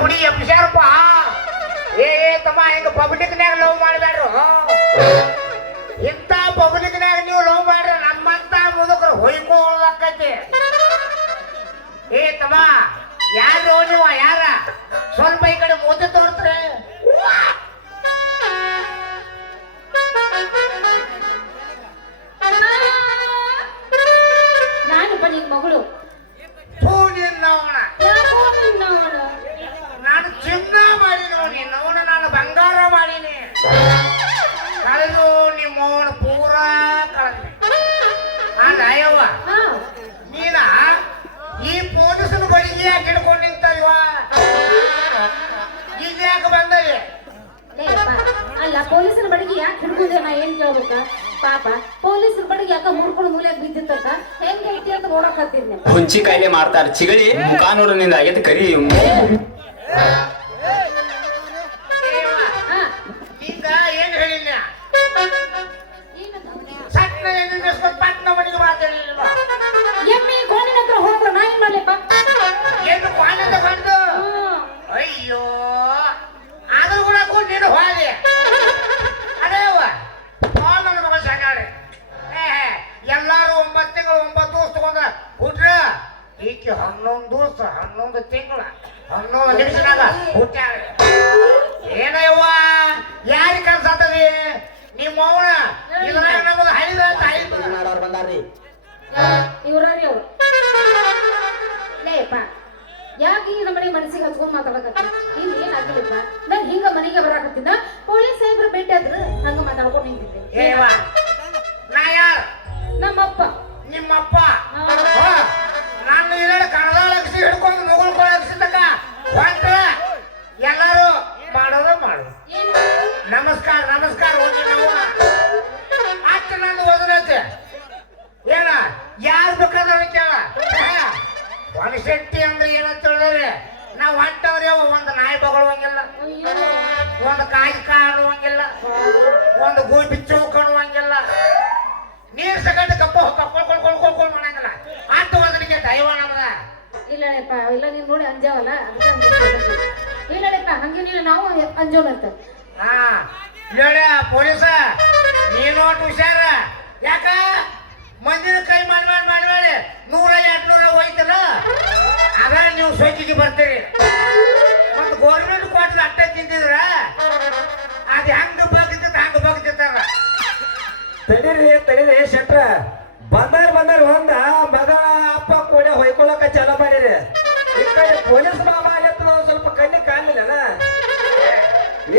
ಹುಡಿ ಎಬ್ಬಿಸ್ಯಾರಪ್ಪ. ಏ ತಮ್ಮ ಹಿಂಗ ಪಬ್ಲಿಕ್ನ್ಯಾಗ ಲವ್ ಮಾಡಬೇಡ್ರು. ಇಂಥ ಪಬ್ಲಿಕ್ನ್ಯಾಗ ನೀವು ಲವ್ ಮಾಡ್ರಿ ನಮ್ಮಂತ ಮುದುಕರು ಹೊಯ್ಕೊಳ್ಳಾಕೈತಿ. ಏ ತಮ್ಮ ಯಾರು ನೀವು ಯಾರ ಸ್ವಲ್ಪ ಈ ಕಡೆ ಮೂತಿ ತೋರ್ಸ್ರೆ. ನಾನು ನಿನ್ ಮಗಳು. ನಾನು ಚಿನ್ನ ಮಾಡೀನಿ, ನಿನ್ನವನ ನಾನು ಬಂಗಾರ ಮಾಡೀನಿ. ಕಳೆದು ನಿಮ್ಮವನ ಪೂರಾ ಕಳೆದ ಅಯ್ಯವ್ವ. ನೀನ ಈ ಪೊಲೀಸನ ಬಳಿಗೆ ಯಾಕೆ ಹಿಡ್ಕೊಂಡು ನಿಂತಲ್ವ? ಈಗ ಯಾಕೆ ಬಂದಲ್ಲಿ? ಅಲ್ಲ ಪೊಲೀಸರ ಬಳಿಗೆ ಯಾಕೆ ಹಿಡ್ಕೊಂಡೆ? ನಾ ಏನ್ ಕೇಳ್ಬೇಕ? ಪಾಪ ಪೊಲೀಸರ ಬಳಿಗೆ ಯಾಕ ಮುರ್ಕೊಂಡು ಮೂಲೆಯಾಗ ಬಿದ್ದಿತ್ತ ಹೆಂಗ್ ಐತಿ ಅಂತ ನೋಡಕತ್ತಿದ್ನೆ. ಹುಂಚಿ ಕಾಯಿಲೆ ಮಾಡ್ತಾರ ಚಿಗಳಿ ಮುಖ ನೋಡು ನಿಂದ ಆಗೈತೆ ಕರಿ. ಈಗ ಏನ್ ಹೇಳಿಲ್ಲ ಸಟ್ನ ಏನಿಸ್ಕೊಂಡು ಪಟ್ನ ಮನೆಗೆ ಮಾತಾಡಲಿಲ್ಲ. ಎಮ್ಮಿ ಗೋಣಿನ ಹತ್ರ ಹೋಗ್ರ ನಾ ಏನ್ ಮಾಡ್ಲಿಪ್ಪ? ಏನು ಪಾನ ತಗೊಂಡು ಅಯ್ಯೋ ಆದ್ರೂ ಕೂಡ ಕೂಡ ನೀನು ಹೋದೆ. ಅದೇವ ನನ್ನ ಮಗ ಸಂಗಾಳೆ ಎಲ್ಲಾರು 9 ತಿಂಗಳು 9 ದಿವಸ ತಗೊಂಡ ಹುಟ್ರ ಈಕೆ 11 ದಿವಸ 11 ತಿಂಗಳ 11 ನಿಮಿಷನಾಗ ಹುಟ್ಟ್ಯಾಳ. ಏನಯ್ಯವ್ವ ಯಾರಿ ಕಲ್ಸ ಆತದಿ ನಿಮ್ಮ ಅವನ ಇದ್ರಾಗ ನಮಗ ಹೈದ ತಾಯಿ ಬಂದಾರ್ರಿ. ಇವ್ರಾರಿ ಅವ್ರು. ಲೇಪ್ಪ ಯಾಕೆ ಈ ನಮ್ಮನೆ ಮನಸ್ಸಿಗೆ ಹಚ್ಕೊಂಡ್ ಮಾತಾಡಕತ್ತ? ಇಲ್ಲಿ ಏನ್ ಆಗಿಲ್ಲಪ್ಪ. ನಾನ್ ಹಿಂಗ ಮನೆಗೆ ಬರಾಕತ್ತಿದ್ದ ಪೊಲೀಸ್ ಸಾಹೇಬ್ರ ಭೇಟಿ ಆದ್ರು ಹಂಗ ಮಾತಾಡ್ಕೊಂಡು ನಿಂತಿದ್ದೆ. ಏವಾ ನಾ ಯಾರ? ನಮ್ಮಪ್ಪ. ನಿಮ್ಮಪ್ಪ ನನ್ನ ಎರಡು ಕಣದಾಳಗಿಸಿ ಹಿಡ್ಕೊಂಡು ಮುಗುಳ್ಕೊಳಗಿಸಿದಕ್ಕ ಹೊಂಟ ಎಲ್ಲರೂ ಮಾಡೋದು ಮಾಡು. ನಮಸ್ಕಾರ ನಮಸ್ಕಾರ ಹೋಗಿ ನಾವು ಅಷ್ಟ ನಂದು ಓದನೈತೆ ಏನ ಯಾರು ಬೇಕಾದ್ರೆ ಕೇಳ. ಒಣಶೆಟ್ಟಿ ಅಂದ್ರೆ ಏನಂತ ಹೇಳಿದ್ರೆ ನಾವು ಹೊಂಟವ್ರಿ ಒಂದು ನಾಯಿ ಬಗಳುವಂಗಿಲ್ಲ, ಒಂದು ಕಾಯಿ ಕಾಣುವಂಗಿಲ್ಲ, ಒಂದು ಗೋಬಿ ಚೌಕ್ ಅನ್ನುವಂಗಿಲ್ಲ, ನೀರ್ ಸಗಂಡು ಕಪ್ಪ ಮಾಡಂಗಿಲ್ಲ. ಅಷ್ಟ ಓದನಿಗೆ ದೈವ ನಮ್ದ. ಇಲ್ಲಪ್ಪ ಇಲ್ಲ ನೀನ್ ನೋಡಿ ಅಂಜಾವಲ್ಲ. ಇಲ್ಲಪ್ಪ ಹಂಗೆ ನೀನು ನಾವು ಅಂಜೋನಂತ. ಹಾ ಹೇಳ ಪೊಲೀಸ ನೀನು ಹುಷಾರ. ಯಾಕ ಮಂದಿರ ಕೈ ಮಾಡಿ 100-200 ಹೋಯ್ತಲ್ಲ ಅದ ನೀವು ಸೋಕಿಗೆ ಬರ್ತೀರಿ. ಮತ್ತು ಗೌರ್ಮೆಂಟ್ ಕ್ವಾರ್ಟರ್ ಅಟ್ಟ ತಿಂತಿದ್ರ ಅದ್ ಹೆಂಗ ಬಗ್ತಿತ್ತ ಹಂಗ ಬಗ್ತಿತ್ತಾರ. ತಡೀರಿ ಶೆಟ್ರ ಬಂದಾರ ಒಂದ ಮಗ ಅಪ್ಪ ಕೂಡ ಹೊಯ್ಕೊಳಕ ಚಾಲ ಮಾಡಿರಿ. ಈ ಕಡೆ ಪೊಲೀಸ್ ಮಾಮ ಸ್ವಲ್ಪ ಕಣ್ಣಿ ಕಾಣಲಿಲ್ಲ.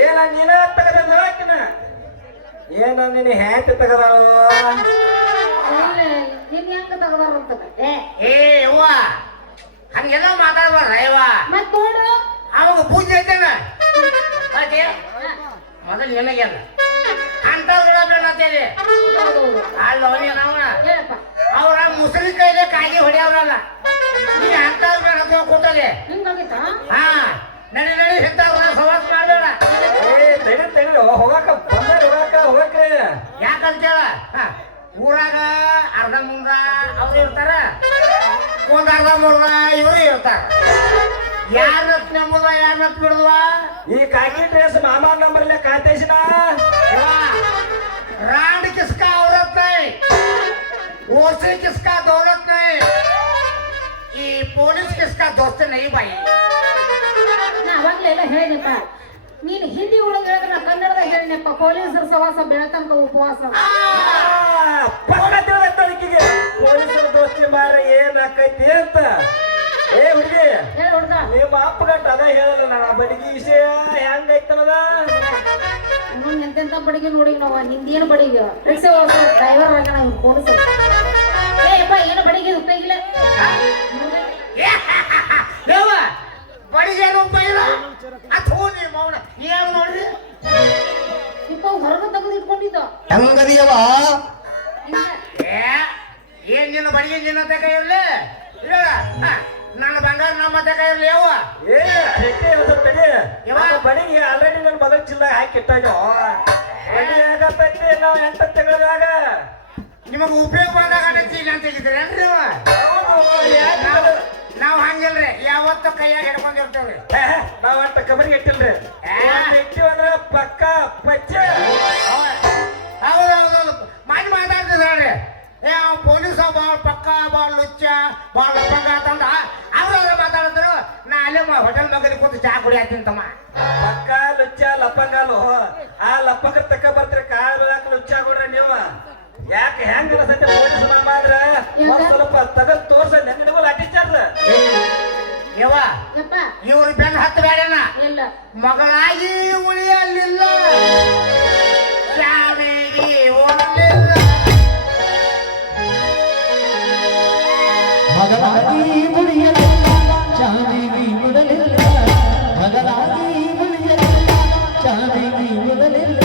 ಏನ ನೀನ ತಗದ ಹಾಕಿನ ಏನ ನೀನು ಹ್ಯಾಂಟಿ ತಗದಾಳು? ನಿನ್ ಹೆಂಗ ತಗದಾರಂತ ಏ ಅವ್ವ ಹಂಗೆಲ್ಲ ಮಾತಾಡ್ಬಾರ್ದ ಅಯ್ಯವ್ವ. ಮತ್ ನೋಡು ಅವಾಗ ಪೂಜೆ ಐತೇನ ಮೊದಲು ಏನಾಗ್ಯಲ್ಲ ಅಂತವ್ರ ಬೇಡತ್ತೇಳಿ ಅಲ್ಲ ಅವ್ರ ಮುಸ್ರಿ ಕೈಲೆ ಕಾಗಿ ಹೊಡೆಯವ್ರಲ್ಲ ನೀ ಅಂತವ್ರ ಬೇಡ ಕೂತಲೆ ಹಾ ನಡಿ ಇಂಥವ್ರ ಸವಾಸ ಮಾಡಬೇಡ. ತಡಿ ಹೋಗಾಕ ಹೋಗಕ್ರಿ. ಯಾಕಂತೇಳ ಊರಾಗ ಅರ್ಧ ಮುಂದ ಅವ್ರು ಇರ್ತಾರ, ಒಂದ್ ಅರ್ಧ ಮೂರ್ದ ಇವ್ರು ಇರ್ತಾರ. ಯಾರ ನಂಬುದ ಯಾರ ನತ್ ಬಿಡುವ? ಈ ಕಾಕಿ ಡ್ರೆಸ್ ಮಾಮ ನಂಬರ್ಲೆ ಕಾಂತೇಶನ रांड किसका औरत नहीं, ओसी किसका दौलत नहीं, ये पुलिस किसका दोस्त नहीं भाई. ನಾ ಅವಾಗ್ಲೆಲ್ಲ ಹೇಳಿನಪ್ಪ. ನೀನು ಹಿಂದಿ ಒಳಗೆ ಹೇಳಿದ್ರೆ ಕನ್ನಡದಾಗ ಹೇಳಿನಪ್ಪ. ಪೊಲೀಸರ ಸವಾಸ ಬೆಳತಂಕ ಉಪವಾಸ. ಪೊಲೀಸರ ದೋಸ್ತಿ ಮಾರ ಏನ್ ಆಕೈತಿ ಅಂತ. ಏ ಹುಡುಗಿ ನಿಮ್ಮ ಅಪ್ಪಗಟ್ಟ ಅದ ಹೇಳಲ್ಲ ನಾನು ಬಡಿಗೆ ವಿಷಯ ಹೆಂಗ ಐತನದ. ಎಂತೆಂತ ಬಡಿಗೆ ನೋಡಿ ನಾವು ನಿಂದೇನು ಬಡಿಗೆ ರಿಕ್ಷಾ ಡ್ರೈವರ್ ಆಗ ನಾವು ಪೊಲೀಸ್ ಏಪ್ಪ ಏನು ಬಡಿಗೆ ಉಪಯೋಗಿಲ್ಲ. ಬಡಿಗೆ ಉಪಯೋಗ ಅಥೋ ನೀ ಮೌನ ಏನು ನೋಡ್ರಿ ಇಪ್ಪ ಹೊರಗೆ ತೆಗೆದು ಇಟ್ಕೊಂಡಿದ್ದ ಹೆಂಗದಿಯವ ಏನ್ ನಿನ್ನ ಬಡಿಗೆ ನಿನ್ನ ತಕ ಇರ್ಲಿ ಇಲ್ಲ ನನ್ನ ಬಂಗಾರ ನಮ್ಮ ತಕ ಇರ್ಲಿ ಯಾವ ಬಡಿಗೆ ಆಲ್ರೆಡಿ ನನ್ನ ಮಗಳ ಚಿಲ್ಲ ಹಾಕಿ ಇಟ್ಟಾಗ ನಾವು 8 ತಿಂಗಳದಾಗ ನಿಮಗೆ ಉಪಯೋಗ ಬಂದಾಗ ಅಂತ ತೆಗಿತೀರಿ ನಾವ್ ಹಂಗಿಲ್ರಿ ಯಾವತ್ತು ಕೈಯಾಗ ಹಿಡ್ಕೊಂಡಿರ್ತೇವ್ರಿ ನಾವ್ ಅಟ್ಟ ಕಬರಿಗೆ ಇಟ್ಟಿಲ್ರಿ ಇಟ್ಟಿವಂದ್ರ ಪಕ್ಕ ಪಚ್ಚ ಹೌದೌದು ಮಾಡಿ ಮಾತಾಡ್ತಿದ್ರಿ ಏ ಪೊಲೀಸ್ ಬಾಳ ಪಕ್ಕ ಬಾಳ ಲುಚ್ಚ ಬಾಳ ಲಪ್ಪಂಗ ಅಂತಂದ ಅವ್ರ ಮಾತಾಡಿದ್ರು ನಾ ಅಲ್ಲೇ ಹೋಟೆಲ್ ಮಗನಿಗೆ ಕೂತು ಚಾ ಕುಡಿಯಾತೀನಿ ತಮ್ಮ ಪಕ್ಕ ಲುಚ್ಚ ಲಪ್ಪಂಗಾಲು ಆ ಲಪ್ಪಂಗ ತಕ್ಕ ಬರ್ತೀರಿ ಕಾಳು ಬೆಳಕ ಲುಚ್ಚ ಕೊಡ್ರಿ ನೀವು ಯಾಕೆ ಹೆಂಗ ಅನ್ಸತ್ತೆ ಪೊಲೀಸ್ ಮಾಮ ಅಂದ್ರ ಒಂದ್ ಸ್ವಲ್ಪ ತಗದ್ ತೋರ್ಸ ನಿನಗೂ ಲಾಠಿ ಚಾರ್ಜ್ ಯವ್ವ ಯಪ್ಪ ಇವ್ರ ಬೆನ್ನ ಹತ್ತು ಬೇಡನ ಇಲ್ಲ ಮಗಳಾಗಿ ಉಳಿಯಲಿಲ್ಲ ಶಾಲೆಗೆ ಓಡಲಿಲ್ಲ ಮಗಲಾಗಿ ಉಳಿಯಲಿಲ್ಲ ಶಾಲೆಗೆ ಉಡಲಿಲ್ಲ ಮಗಲಾಗಿ ಉಳಿಯಲಿಲ್ಲ ಶಾಲೆಗೆ ಉಡಲಿಲ್ಲ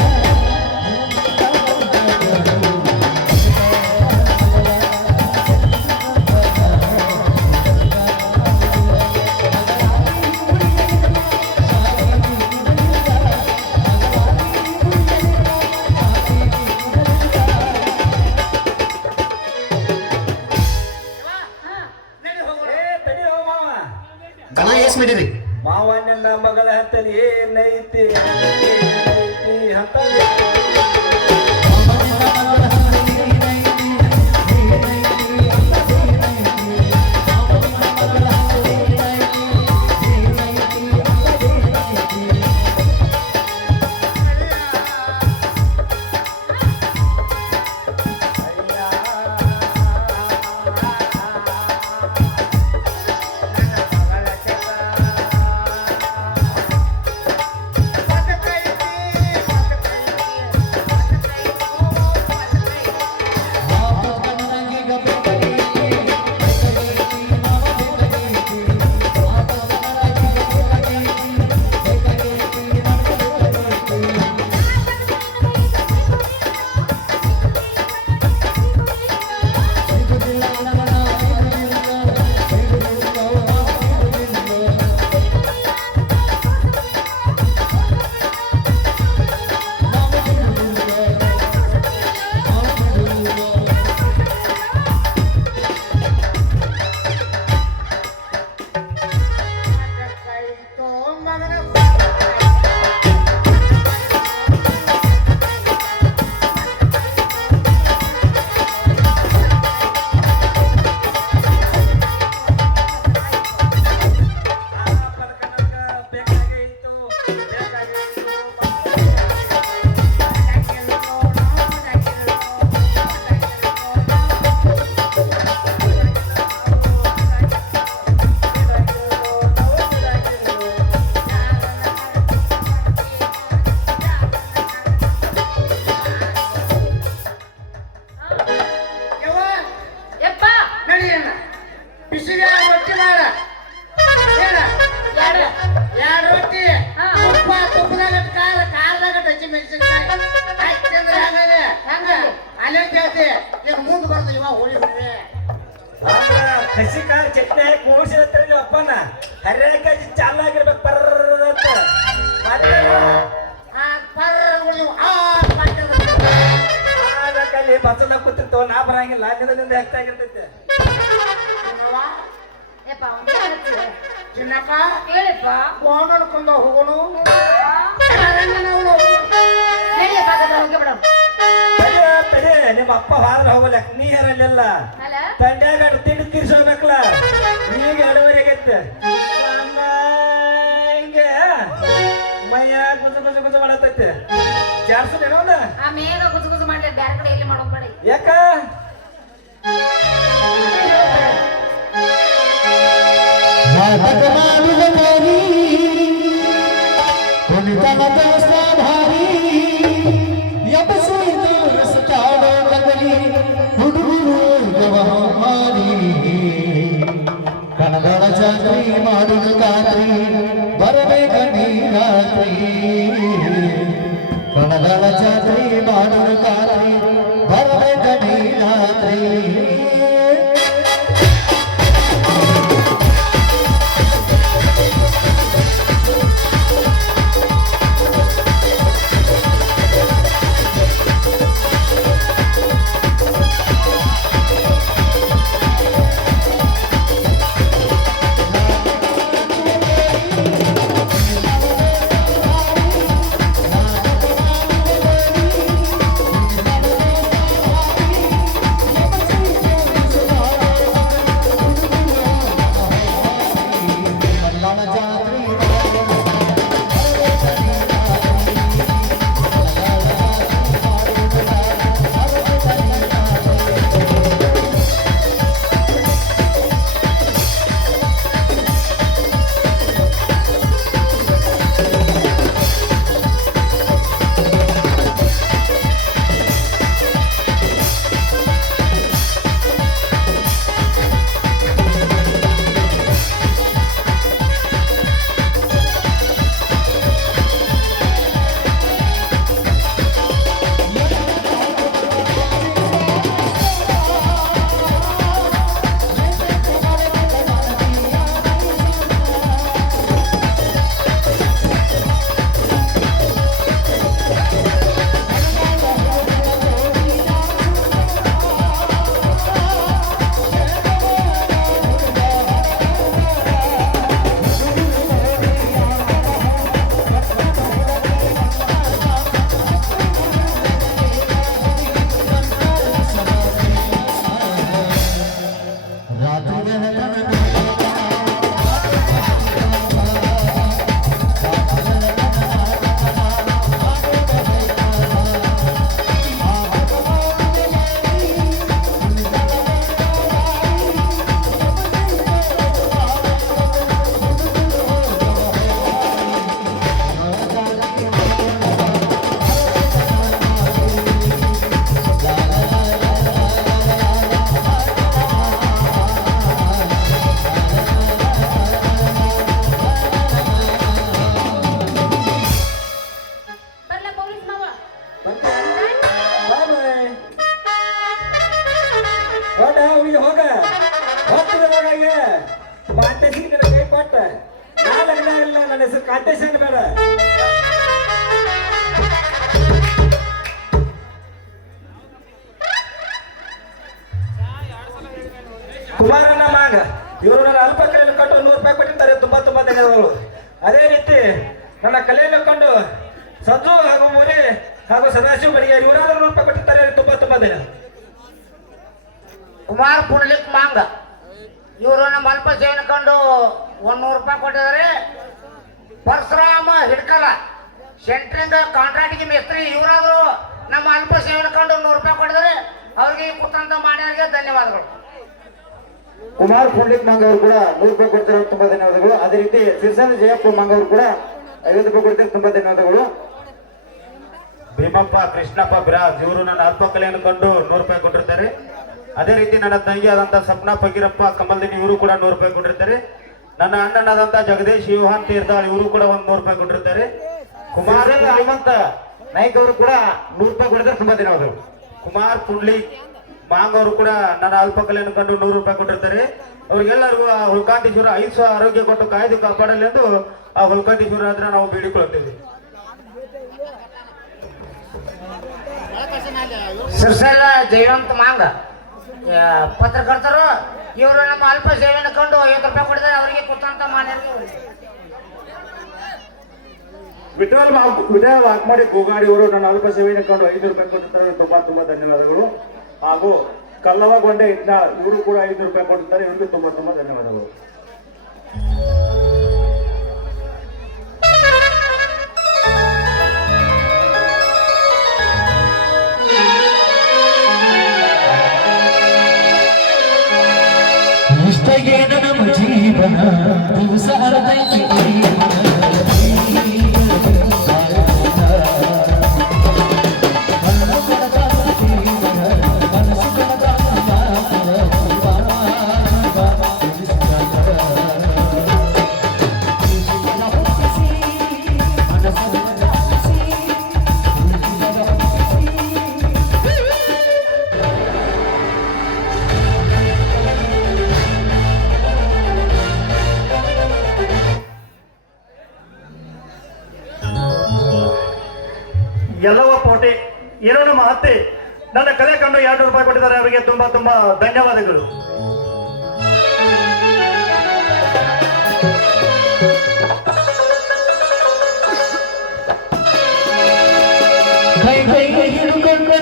ಗಣ ಎಸ್ ಮಾಡಿರಿ ಮಾವಣ್ಣ ಮಗಳ ಹತ್ತಲಿ ಏನೈತಿ ಅಂತ ಯಪ್ಪ ನಡಿಯಣ್ಣ ಬಿಸಿಗೆ ರೊಟ್ಟಿ ಮಾಡ ಏನ ಎರಡು ರೊಟ್ಟಿ ತುಪ್ಪ ತುಪ್ಪದಾಗ ಕಾರದಾಗ ಹಚ್ಚಿ ಮೆಣಸಿನ್ಕಾಯಿ ಹಾಕಿದ್ರೆ ಹಂಗದೆ ಹಂಗ ಅಲ್ಲೇ ಕೇಳ್ತಿ ಈಗ ಮುಂದೆ ಬರ್ದು ಇವಾಗ ಹೋಳಿ ಬಿಡ್ರಿ ಅಂದ್ರ ಕಸಿ ಕಾಳ ಚಟ್ನಿ ಹಾಕಿ ಕೂಡಿಸಿದ್ರೆ ನೀವು ಅಪ್ಪನ ಹರಿಯಾಕ ಚಾಲು ಆಗಿರ್ಬೇಕು ಪರ್ರ ಅಂತ ಆದಲ್ಲಿ ಬಸನ ಕೂತಿರ್ತವ ನಾ ಬರಂಗಿಲ್ಲ ನಿಂದ ಹೆಚ್ಚ ಆಗಿರ್ತೈತೆ ಯಪ್ಪ ಅವ್ನಿಗೆ ಹೇಳ್ತಿದ್ದೆ. ಚಿನ್ನಪ್ಪ ಹೇಳಪ್ಪ ಹೋಗೋಣ ಹೋಗೋಣ ಹೇಳಿಯಪ್ಪ ಅದನ್ನ ಹೋಗಿ ಬಿಡೋಣ ತಡಿ ನಿಮ್ಮ ಅಪ್ಪ ಹೋದ್ರೆ ಹೋಗಲ್ಲ ನೀ ಯಾರಲ್ಲೆಲ್ಲ ಅಲ್ಲ ತಂಡ್ಯಾಗ ತಿಂಡಿ ತೀರ್ಸೋಬೇಕಲ್ಲ ಈಗ 2:30 ಆಗೈತೆ ಹಿಂಗೆ ಮೈಯ ಗುಜ ಮಾಡತೈತೆ ಜಾಡ್ಸೋದೇನೋ ಅದ ಆ ಮೇಗ ಗುಜು ಗುಜು ಮಾಡ್ಲಿ ಬ್ಯಾರೆ ಕಡೆ ಎಲ್ಲಿ ಮಾಡೋದ್ ಬೇಡ ಯಾಕ ನಾಟಕ ಮಾಡುವ ದಾರಿ ಕುಣಿತನದ ಸ್ವಾಭಾರಿ ಎಬಸೈದ ರಸತಾಡೋ ಕದಲಿ ಹುಡುಗರು ವ್ಯವಹಾರಿ ಕಣಗಳ ಜಾತ್ರೆ ಮಾಡುವ ಖಾತ್ರಿ ಬರಬೇಕ ನೀ ರಾತ್ರಿ ಕಣಗಳ ಜಾತ್ರೆ ಮಾಡುವ ಖಾತ್ರಿ ಬರಬೇಕ ನೀ ರಾತ್ರಿ ಪಟ್ಟ ನಾ ಲಗ್ನ ಇಲ್ಲ, ನನ್ನ ಹೆಸರು ಕಾಂಟೇಶನ್ ಬೇಡ. ಕುಮಾರಣ್ಣ ಮಾಂಗ ಇವರು ನನ್ನ ಅಲ್ಪ ಕಲೆಯನ್ನು ಕಂಡು 100 ರೂಪಾಯಿ ಕೊಟ್ಟಿದ್ದಾರೆ. ತುಂಬಾ ತುಂಬಾ ಧನ್ಯವಾದಗಳು. ಅದೇ ರೀತಿ ನನ್ನ ಕಲೆಯನ್ನು ಕಂಡು ಸಂಜು ಹಾಗೂ ಮುರಿ ಹಾಗೂ ಸದಾಶಿವ ಬಡಿಗೆ ಇವರಾದ್ರೂ 100 ರೂಪಾಯಿ ಕೊಟ್ಟಿದ್ದಾರೆ. ತುಂಬಾ ತುಂಬಾ ಧನ್ಯವಾದ. ಕುಮಾರ್ ಪುಂಡ್ಲಿಕ್ ಮಾಂಗ ಇವರು ನಮ್ಮ ಅಲ್ಪ ಸೇವನೆ ಕಂಡು 100 ರೂಪಾಯಿ ಕೊಟ್ಟಿದ್ದಾರೆ. ಪರಶುರಾಮ ಹಿಡ್ಕಲ ಸೆಂಟ್ರಿಂಗ್ ಕಾಂಟ್ರಾಕ್ಟಿಗೆ ಮೇಸ್ತ್ರಿ ಇವರಾದ್ರು ನಮ್ಮ ಅಲ್ಪ ಸೇವನೆ ಕಂಡು 100 ರೂಪಾಯಿ ಕೊಟ್ಟಿದ್ದಾರೆ. ಅವ್ರಿಗೆ ಕೊಟ್ಟಂತ ಮಾಡ್ಯಾರಿಗೆ ಧನ್ಯವಾದಗಳು. ಕುಮಾರ್ ಪುಂಡ್ಲಿಕ್ ಮಂಗ ಅವರು ಕೂಡ 100 ರೂಪಾಯಿ ಕೊಡ್ತಾರೆ. ತುಂಬಾ ಧನ್ಯವಾದಗಳು. ಅದೇ ರೀತಿ ಸಿರ್ಸನ್ ಜಯಪ್ಪ ಮಂಗ ಅವರು ಕೂಡ 50 ರೂಪಾಯಿ ಕೊಡ್ತಾರೆ. ತುಂಬಾ ಧನ್ಯವಾದಗಳು. ಭೀಮಪ್ಪ ಕೃಷ್ಣಪ್ಪ ಬಿರಾಜ್ ಇವರು ನನ್ನ ಅಲ್ಪ ಕಲೆಯನ್ನು ಕಂಡು 100 ರೂಪಾಯಿ ಕೊಟ್ಟಿರ್ತಾರೆ. ಅದೇ ರೀತಿ ನನ್ನ ತಂಗಿಯಾದಂಥ ಸಪ್ನಾ ಫಕೀರಪ್ಪ ಕಮಲ್ದಿನಿ ಇವರು ಕೂಡ 100 ರೂಪಾಯಿ ಕೊಟ್ಟಿರ್ತಾರೆ. ನನ್ನ ಅಣ್ಣನಾದಂಥ ಜಗದೀಶ್ ಯುವಹಾನ್ ತೀರ್ಥಾಳ್ ಇವರು ಕೂಡ 100 ರೂಪಾಯಿ ಕೊಟ್ಟಿರ್ತಾರೆ. ಕುಮಾರ್ ಹನುಮಂತ ನಾಯ್ಕ ಅವರು ಕೂಡ 100 ರೂಪಾಯಿ ಕೊಡ್ತಾರೆ. ತುಂಬಾ ಧನ್ಯವಾದಗಳು. ಕುಮಾರ್ ಪುಂಡ್ಲಿಕ್ ಮಾಂಗ್ ಅವರು ಕೂಡ ನನ್ನ ಅಲ್ಪ ಕಲೆಯನ್ನು ಕಂಡು 100 ರೂಪಾಯಿ ಕೊಟ್ಟಿರ್ತಾರೆ. ಅವ್ರಿಗೆಲ್ಲರಿಗೂ ಆ ಹುಲ್ಕಾಂತೇಶ್ವರ 500 ಆರೋಗ್ಯ ಕೊಟ್ಟು ಕಾಯ್ದು ಕಾಪಾಡಲಿ ಎಂದು ಆ ಹುಲ್ಕಾಂತೇಶ್ವರ ಹತ್ರ ನಾವು ಬೇಡಿಕೊಳ್ಳುತ್ತೇವೆ. ಸಿರ್ಸಲ ಜಯವಂತ ಮಾಂಗ ಪತ್ರಕರ್ತರು ಇವರು ನಮ್ಮ ಅಲ್ಪ ಸೇವೆಯನ್ನು ಕಂಡು 50 ರೂಪಾಯಿ ಕೊಟ್ಟಿದ್ದಾರೆ. ಅವರಿಗೆ ಕೊಟ್ಟಂತ ಮಾಡ್ಯಾರಿಗೆ ವಿಠಲ್ ವಾಕ್ಮಾಡಿ ಕೂಗಾಡಿ ಅವರು ನನ್ನ ಅಲ್ಪ ಸೇವೆಯನ್ನು ಕಂಡು 5 ರೂಪಾಯಿ ಕೊಟ್ಟಿದ್ದಾರೆ. ತುಂಬಾ ತುಂಬಾ ಧನ್ಯವಾದಗಳು. ಹಾಗೂ ಕಲ್ಲವ ಗೊಂಡೆ ಇಟ್ನಾಳ್ ಇವರು ಕೂಡ 5 ರೂಪಾಯಿ ಕೊಟ್ಟಿದ್ದಾರೆ. ಇವರಿಗೆ ತುಂಬಾ ತುಂಬಾ ಧನ್ಯವಾದಗಳು. ಇಷ್ಟಗೆ ನಮ್ಮ ಜೀವನ ದಿವಸ ಅರ್ಧೈತಿ ಎಲ್ಲವ ಪೋಟೆ ಏನೋ ನಮ್ಮ ಅತ್ತೆ ನನ್ನ ಕಲೆ ಕಂಡು 200 ರೂಪಾಯಿ ಕೊಟ್ಟಿದ್ದಾರೆ. ಅವರಿಗೆ ತುಂಬಾ ತುಂಬಾ ಧನ್ಯವಾದಗಳು. ಕೈ ಕೈ ಹಿಡ್ಕೊಂಡು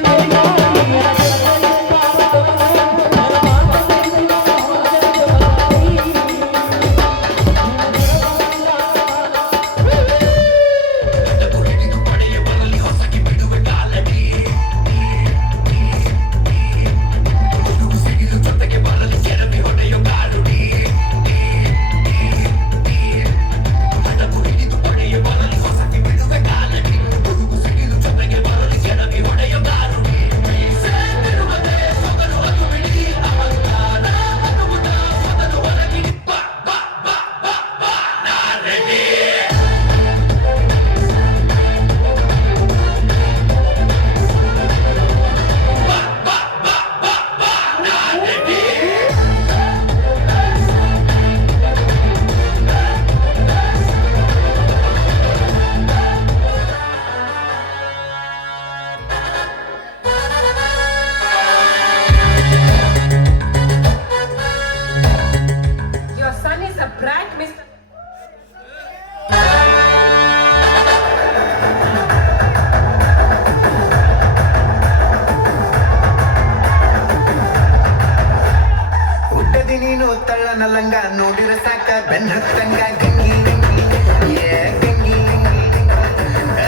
ನೀನು ತಳ್ಳನ ಲಂಗ ನೋಡಿರ ಸಾಕ ಬೆನ್ನ ಹತ್ತಂಗ ಗಂಗಿ ಗಂಗಿ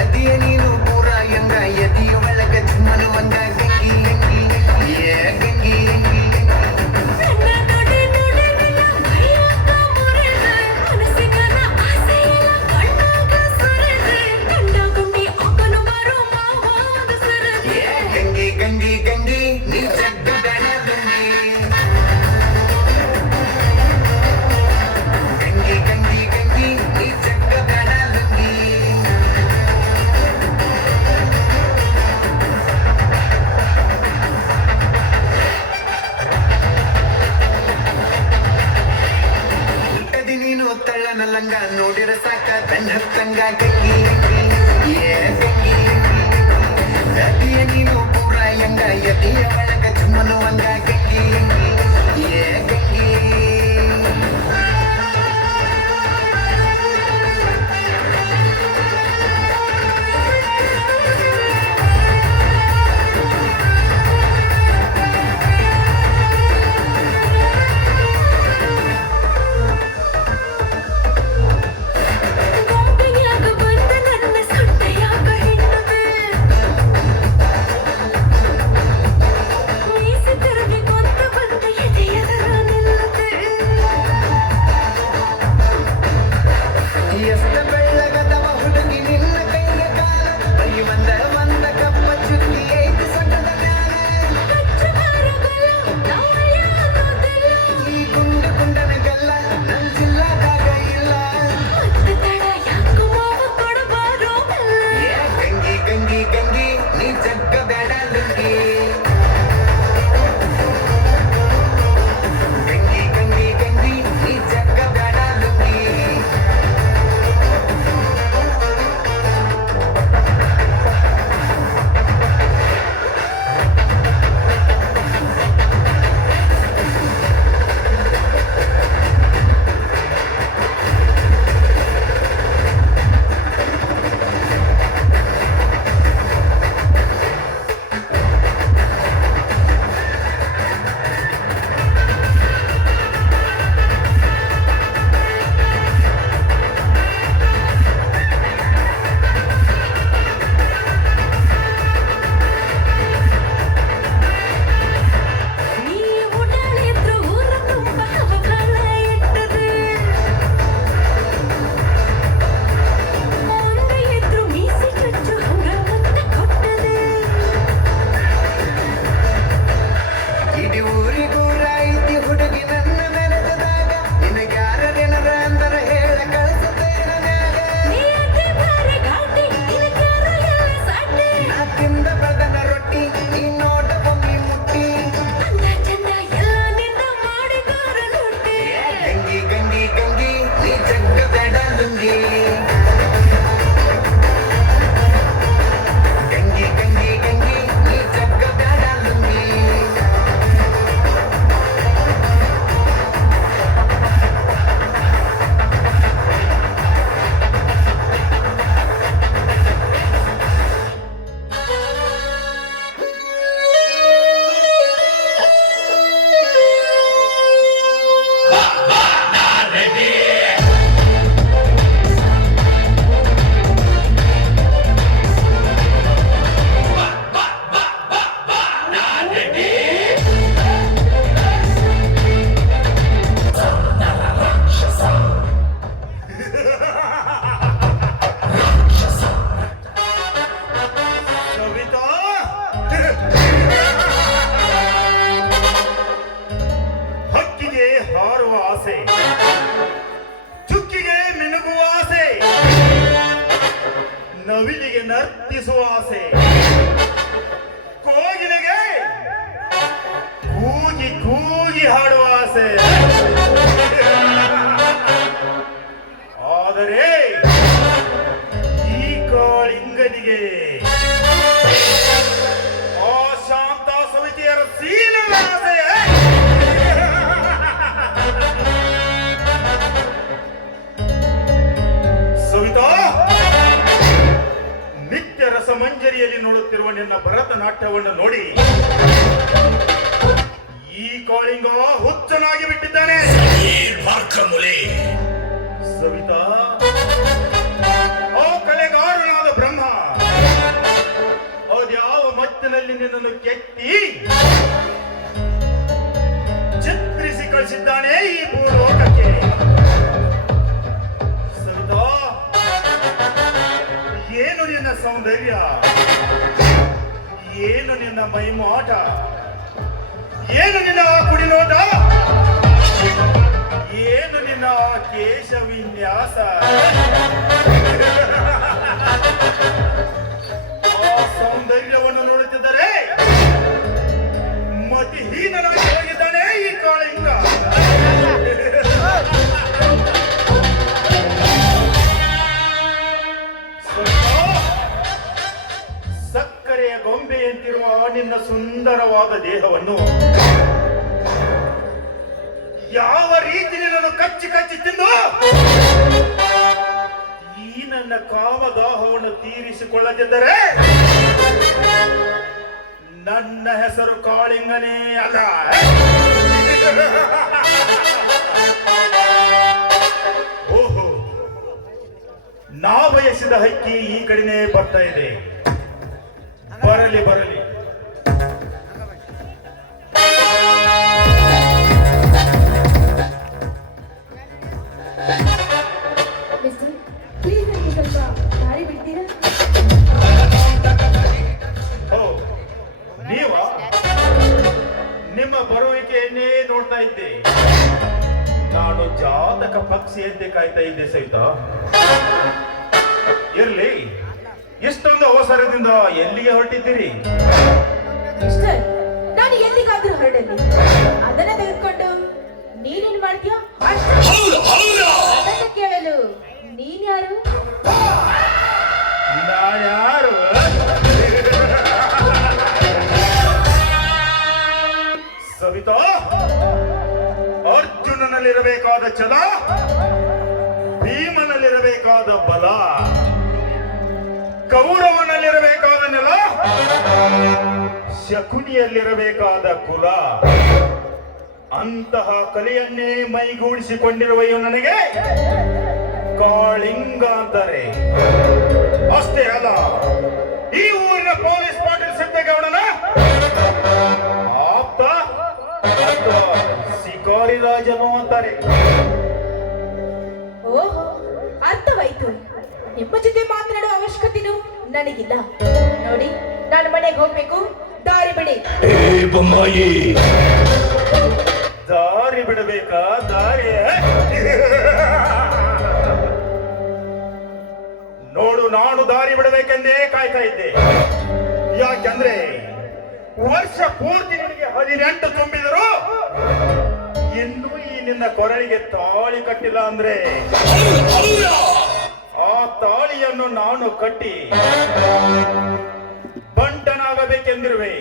ಅದಿಯ ನೀನು ಪೂರ ಎಂಗ ಎದಿಯ ಒಳಗ ಮನವಂಗ ಗಂಗಿ ಗಂಗಿ ಗಂಗಿ ಗಂಗಿ ನೀ ಜಗ್ಗದ ಗಂಗಿ ಗಂಗಿ ಗಂಗಿ ನೀ ಜಗ್ಗದ ತಳ್ಳನ ಲಂಗ ನೋಡಿರ ಸಾಕ ಬೆನ್ನ ಹತ್ತಂಗ ಗಂಗಿ ಏ ಗಂಗಿ ಅದಿಯ ನೀನು ಪೂರ ಎಂಗ ಎದಿಯ ಒಳಗ ಜುಮ್ಮನುವಂಗ ಗಂಗಿ ಏ ಗಂಗಿ ಎಷ್ಟ ಬೆಳ್ಳಗದವ ಹುಡುಗಿ ನಿನ್ನ ಕೈಯ ಕಾಲ ಬೈ ಒಂದ ಕಪ್ಪ ಚುಕ್ಕಿ ಐತಿ ಸೊಂಟದ ಈ ಗುಂಡನ ಗಲ್ಲ ನನ್ ಜಿಲ್ಲಾದಾಗ ಇಲ್ಲ ಗಂಗಿ ಗಂಗಿ ಗಂಗಿ ನೀ ಜಗ್ಗ ಬೇಡ ಲುಂಗಿ ಗಂಗಿ ಗಂಗಿ ಗಂಗಿ ನೀ ಜಗ್ಗ ಬೇಡ ಲುಂಗಿ ಇಡೀ ಊರಿಗೂರ ಐತಿ ಹುಡುಗಿ ನನ್ನ ನೆನೆದಾಗ ನಿನಗ್ಯಾರ ನೆನರ ಅಂದರ ಹೇಳ ಕಳಿಸುತ್ತೇನ ನಾ ತಿಂದ ಬದನ ರೊಟ್ಟಿ ನೀ ನೋಟ ಬೊಮ್ಮಿ ಮುಟ್ಟಿ ಗಂಗಿ ಗಂಗಿ ಗಂಗಿ ನೀ ಜಗ್ಗ ಬೇಡ ಲುಂಗಿ ಗಂಗಿ ಗಂಗಿ ಗಂಗಿ ನೀ ಜಗ್ಗ ಬೇಡ ಲುಂಗಿ ಸವಿತಾ ಹಕ್ಕಿಗೆ ಹಾರುವ ಆಸೆ, ಚುಕ್ಕಿಗೆ ಮಿನುಗುವ ಆಸೆ, ನವಿಲಿಗೆ ನರ್ತಿಸುವ ಆಸೆ, ಕೋಗಿಲೆಗೆ ಕೂಗಿ ಕೂಗಿ ಹಾಡುವ ಆಸೆ. ಆದರೆ ಈ ಕಾಳಿಂಗನಿಗೆ ಆ ಶಾಂತ ಸವಿತಿಯರ ಸೀಲದ ಆಸೆ. ಸವಿತಾ, ನಿತ್ಯ ರಸಮಂಜರಿಯಲ್ಲಿ ನೋಡುತ್ತಿರುವ ನಿನ್ನ ಭರತನಾಟ್ಯವನ್ನು ನೋಡಿ ಈ ಕಾಳಿಂಗ ಹುಚ್ಚನಾಗಿ ಬಿಟ್ಟಿದ್ದಾನೆ. ಸವಿತಾ, ಆ ಕಲೆಗಾರನಾದ ಬ್ರಹ್ಮ ಅದ್ಯಾವ ಮತ್ತಿನಲ್ಲಿ ನಿನ್ನನ್ನು ಕೆತ್ತಿ ಚಿತ್ರಿಸಿ ಕಳಿಸಿದ್ದಾನೆ ಈ ಭೂಲೋಕಕ್ಕೆ. ಸವಿತಾ, ಏನು ನಿನ್ನ ಸೌಂದರ್ಯ, ಏನು ನಿನ್ನ ಮೈಮಾಟ, ಏನು ನಿನ್ನ ಕುಡಿನೋಟ, ಏನು ನಿನ್ನ ಕೇಶ ವಿನ್ಯಾಸ. ಆ ಸೌಂದರ್ಯವನ್ನು ನೋಡುತ್ತಿದ್ದರೆ ಮತಿಹೀನನಾಗಿ ಹೋಗಿದ್ದಾನೆ ಈ ಕಾಳಿಂಗ. ಸುಂದರವಾದ ದೇಹವನ್ನು ಯಾವ ರೀತಿ ನಿನ್ನನ್ನು ಕಚ್ಚಿ ಕಚ್ಚಿ ತಿಂದು ಈ ನನ್ನ ಕಾಮದಾಹವನ್ನು ತೀರಿಸಿಕೊಳ್ಳದಿದ್ದರೆ ನನ್ನ ಹೆಸರು ಕಾಳಿಂಗನೇ ಅಲ್ಲ. ಓಹೋ, ನಾ ಬಯಸಿದ ಹಕ್ಕಿ ಈ ಕಡೆನೇ ಬರ್ತಾ ಇದೆ. ಬರಲಿ ಬರಲಿ. ಮಿಸ್ಟರ್, ಪ್ಲೀಸ್ ನನಗೆ ಸ್ವಲ್ಪ ದಾರಿ ಬಿಡ್ತೀರಾ? ಓ, ನೀವಾ? ನಿಮ್ಮ ಬರುವಿಕೆಯನ್ನೇ ನೋಡ್ತಾ ಇದ್ದೆ. ನಾನು ಜಾತಕ ಪಕ್ಷಿಯಂತೆ ಕಾಯ್ತಾ ಇದ್ದೆ ಸಹಿತ. ಇರ್ಲಿ, ಇಷ್ಟೊಂದು ಅವಸರದಿಂದ ಎಲ್ಲಿಗೆ ಹೊರಟಿದ್ದೀರಿ? ಮಿಸ್ಟರ್, ನಾನು ಎಲ್ಲಿಗಾದ್ರೂ ಹೊರಡಲಿ, ಅದನ್ನ ತೆಗೆದುಕೊಂಡು ನೀನೇನ್ ಮಾಡ್ತೀಯ ಅದನ್ನ ಕೇಳಲು ನೀನ್ ಯಾರು? ಯಾರು? ಸವಿತಾ, ಅರ್ಜುನನಲ್ಲಿರಬೇಕಾದ ಛಲ, ಭೀಮನಲ್ಲಿರಬೇಕಾದ ಬಲ, ಕೌರವನಲ್ಲಿರಬೇಕಾದ ನೆಲ, ಶಕುನಿಯಲ್ಲಿರಬೇಕಾದ ಕುಲ, ಅಂತಹ ಕಲೆಯನ್ನೇ ಮೈಗೂಡಿಸಿಕೊಂಡಿರುವ ಇವು ನನಗೆ ಕಾಳಿಂಗ ಅಂತಾರೆ. ಅಷ್ಟೇ ಅಲ್ಲ, ಈ ಊರಿನ ಪೊಲೀಸ್ ಪಾಟೀಲ್ ಸಿದ್ದೇಗೌಡನ ಆಪ್ತ ಅಥವಾ ಶಿಕಾರಿ ರಾಜನು ಅಂತಾರೆ. ಓಹೋ, ಅರ್ಥವಾಯ್ತು. ನಿಮ್ಮ ಜೊತೆ ಮಾತನಾಡುವ ಅವಶ್ಯಕತೆನೂ ನನಗಿಲ್ಲ. ನೋಡಿ, ನಾನು ಮನೆಗೆ ಹೋಗ್ಬೇಕು, ದಾರಿ ಬಿಡಿ. ದಾರಿ ಬಿಡಬೇಕಾ? ದಾರಿ ನೋಡು, ನಾನು ದಾರಿ ಬಿಡಬೇಕೆಂದೇ ಕಾಯ್ತಾ ಇದ್ದೆ. ಯಾಕೆಂದ್ರೆ ವರ್ಷ ಪೂರ್ತಿ ನಿನಗೆ 18 ತುಂಬಿದರು ಇನ್ನೂ ಈ ನಿನ್ನ ಕೊರಳಿಗೆ ತಾಳಿ ಕಟ್ಟಿಲ್ಲ ಅಂದ್ರೆ ಆ ತಾಳಿಯನ್ನು ನಾನು ಕಟ್ಟಿ ಬಂಟನಾಗಬೇಕೆಂದಿರುವೆ.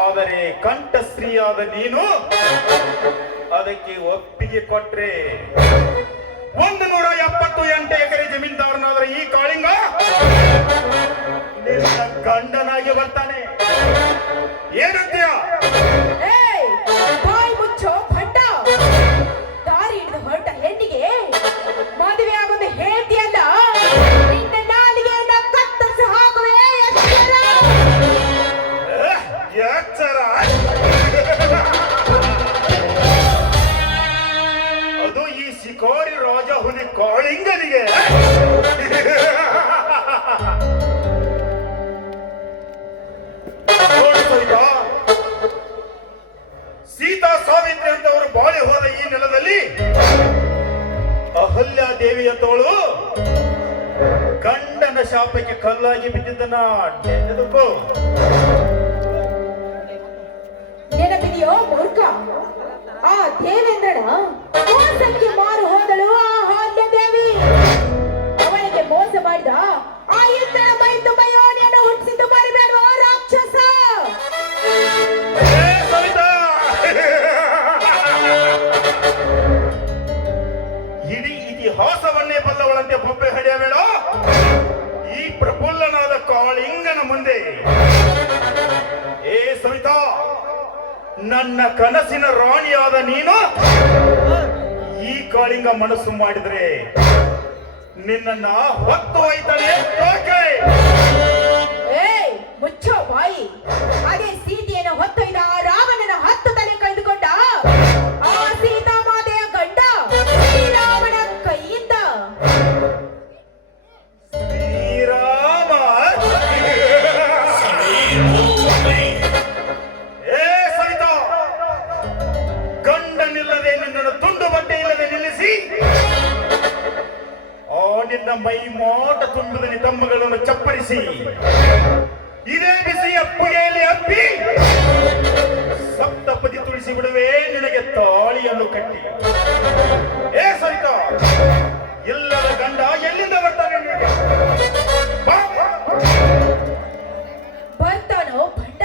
ಆದರೆ ಕಂಠಶ್ರೀಯಾದ ನೀನು ಅದಕ್ಕೆ ಒಪ್ಪಿಗೆ ಕೊಟ್ರೆ 178 ಎಕರೆ ಜಮೀನ್ದಾರನಾದ್ರೆ ಈ ಕಾಳಿಂಗ ನಿನ್ನ ಗಂಡನಾಗಿ ಬರ್ತಾನೆ. ಏನಂತೀಯ? ಏಯ್, ಬಾಯಿ ಮುಚ್ಚೋ ಭಂಡ. ದಾರಿ ಹಿಡಿದು ಹೊರಟ ಹೆಣ್ಣಿಗೆ ಮದುವೆ ಆಗೋದು ಹೇಳ್ತೀಯಲ್ಲ, ನಿನ್ನ ನಾಲಿಗೆಯನ್ನ ಕತ್ತರಿಸಿ ಹಾಕುವೆ. ಎಚ್ಚರ. ಅದು ಈ ಶಿಕಾರಿ ರಾಜ ಹುಲಿ ಕಾಳಿಂಗನಿಗೆ. ನೋಡು ಸವಿತಾ, ಸೀತಾ ಸಾವಿತ್ರಿ ಅಂತವರು ಬಾಳಿ ಹೋದ ಈ ನೆಲದಲ್ಲಿ ಅಹಲ್ಯಾ ದೇವಿಯ ತೋಳು ಗಂಡನ ಶಾಪಕ್ಕೆ ಕಲ್ಲಾಗಿ ಬಿದ್ದಿದ್ದನ್ನ ನೆನೆದುಕೋ. ನೆನಪಿದೆಯೋ ಮೂರ್ಖ? ಆ ದೇವೇಂದ್ರನ ಮೋಸಕ್ಕೆ ಮಾರು ಹೋದಳು ಆ ಅಹಲ್ಯ ದೇವಿ. ಅವನಿಗೆ ಮೋಸ ಮಾಡಿದ ಆ ಇಂದ್ರ ಮೈ ತುಂಬ ಯೋನಿಯನ್ನು ಹುಟ್ಟಿಸಿದ್ದು ಬರಬೇಡ ರಾಕ್ಷಸ. ಏ ಸವಿತಾ, ಇಡೀ ಇತಿಹಾಸವನ್ನೇ ಬಲ್ಲವಳಂತೆ ಬೊಬ್ಬೆ ಹಡಿಯಬೇಡ. ಈ ಪ್ರಫುಲ್ಲನಾದ ಕಾಳಿಂಗನ ಮುಂದೆ ಏ ಸವಿತಾ, ನನ್ನ ಕನಸಿನ ರಾಣಿಯಾದ ನೀನು ಈ ಕಾಳಿಂಗ ಮನಸ್ಸು ಮಾಡಿದ್ರೆ ನಿನ್ನನ್ನ ಹೊತ್ತು ಒಯ್ತಾನೆ. ಏಯ್, ಮುಚ್ಚೋ ಬಾಯಿ. ಅದೇ ಸೀತೆಯನ್ನು ಹೊತ್ತೊಯ್ದ ಆ ರಾವಣನ 10 ತಲೆ ಕಳೆದುಕೊಂಡ ಆ ಸೀತಾಮಾತೆಯ ಗಂಡ ಶ್ರೀರಾಮನ ಕೈಯಿಂದ. ಶ್ರೀರಾಮ. ಏ ಸವಿತಾ, ಗಂಡನಿಲ್ಲದೆ ನಿನ್ನನ್ನು ತುಂಡು ಬಟ್ಟೆ ಇಲ್ಲದೆ ನಿಲ್ಲಿಸಿ ಆ ನಿನ್ನ ಮೈ ಮಾಟ ತುಂಬಿದ ನಿತಮ್ಮಗಳನ್ನು ಚಪ್ಪರಿಸಿ ಇದೇ ಬಿಸಿಯ ಪುಗೆಯಲ್ಲಿ ಅಪ್ಪಿ ಸಪ್ತಪದಿ ತುಳಿಸಿ ಬಿಡುವೆ ನಿನಗೆ ತಾಳಿಯನ್ನು ಕಟ್ಟಿ. ಏ ಸರಿತಾ, ಇಲ್ಲದ ಗಂಡ ಎಲ್ಲಿಂದ ಬರ್ತಾನೆ ನಿನಗೆ? ಬಾ. ಬರ್ತಾನೋ ಭಂಡ?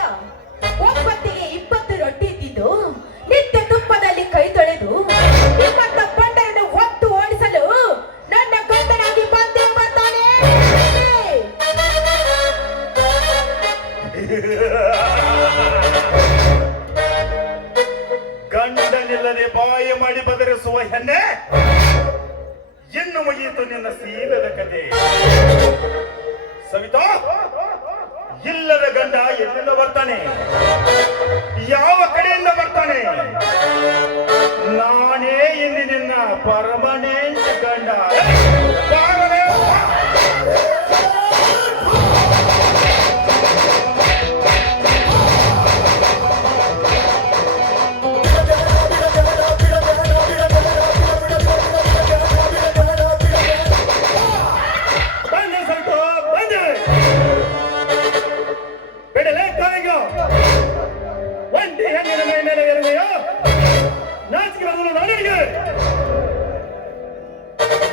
ಮುಗಿಯಿತು ನಿನ್ನ ಸೀಲದ ಕತೆ. ಸವಿತಾ, ಇಲ್ಲದ ಗಂಡ ಎಲ್ಲಿಂದ ಬರ್ತಾನೆ? ಯಾವ ಕಡೆಯಿಂದ ಬರ್ತಾನೆ? ನಾನೇ ಇಲ್ಲಿ ನಿನ್ನ ಪರ್ಮನೆಂಟ್ ಗಂಡ. ಬಾರಲೇ, ಬಾ.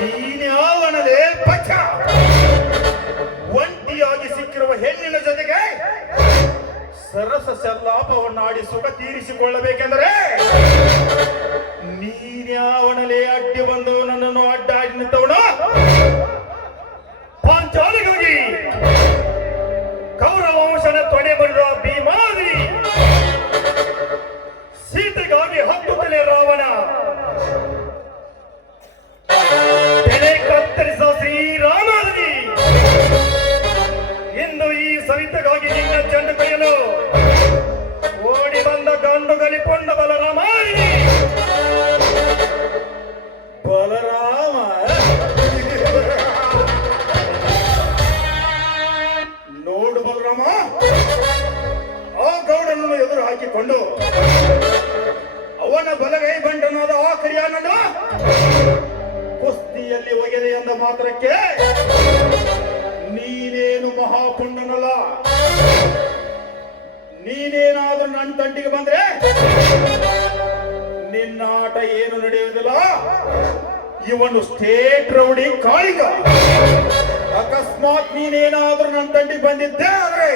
ನೀನ್ಯಾವನಲೇ ಪಚ್ಚ? ಒಂಟಿಯಾಗಿ ಸಿಕ್ಕಿರುವ ಹೆಣ್ಣಿನ ಜೊತೆಗೆ ಸರಸ ಸಲ್ಲಾಪವನ್ನಾಡಿ ಸುಖ ತೀರಿಸಿಕೊಳ್ಳಬೇಕೆಂದರೆ ನೀನ್ಯಾವನಲೇ ಅಡ್ಡಿ ಬಂದು ನನ್ನನ್ನು ಅಡ್ಡಾಡಿ ನಿಂತವನು? ಪಾಂಚಾಲಿಗಾಗಿ ಕೌರವ ವಂಶನ ತೊಡೆ ಬಡಿದ ಭೀಮಾದಿ, ಸೀತೆಗಾಗಿ ಹತ್ತುತ್ತಲೇ ರಾವಣ, ತಲೆ ಕತ್ತರಿಸ ಶ್ರೀರಾಮಾದಿ, ಇಂದು ಈ ಸವಿತೆಗಾಗಿ ನಿನ್ನ ಚೆಂಡು ಕೈಯಲು ಓಡಿ ಬಂದ ಗಂಡು ಗಲಿಕೊಂಡ ಬಲರಾಮಾದಿ. ಬಲರಾಮ ನೋಡು ಬಲರಾಮ, ಆ ಗೌಡನನ್ನು ಎದುರು ಹಾಕಿಕೊಂಡು ಅವನ ಬಲಗೈ ಬಂಡನಾದ ಆ ಕರಿಯಾನನ್ನು ಕುಸ್ತಿಯಲ್ಲಿ ಒಗೆದೆ ಎಂದ ಮಾತ್ರಕ್ಕೆ ನೀನೇನು ಮಹಾಪುಂಡನಲ್ಲ. ನೀನೇನಾದ್ರೂ ನನ್ನ ತಂಟಿಗೆ ಬಂದ್ರೆ ನಿನ್ನ ಆಟ ಏನು ನಡೆಯುವುದಿಲ್ಲ. ಇವನು ಸ್ಟೇಟ್ ರೌಡಿ ಕಾಳಿಗ. ಅಕಸ್ಮಾತ್ ನೀನೇನಾದ್ರೂ ನನ್ನ ತಂಟಿಗೆ ಬಂದಿದ್ದೆ ಆದ್ರೆ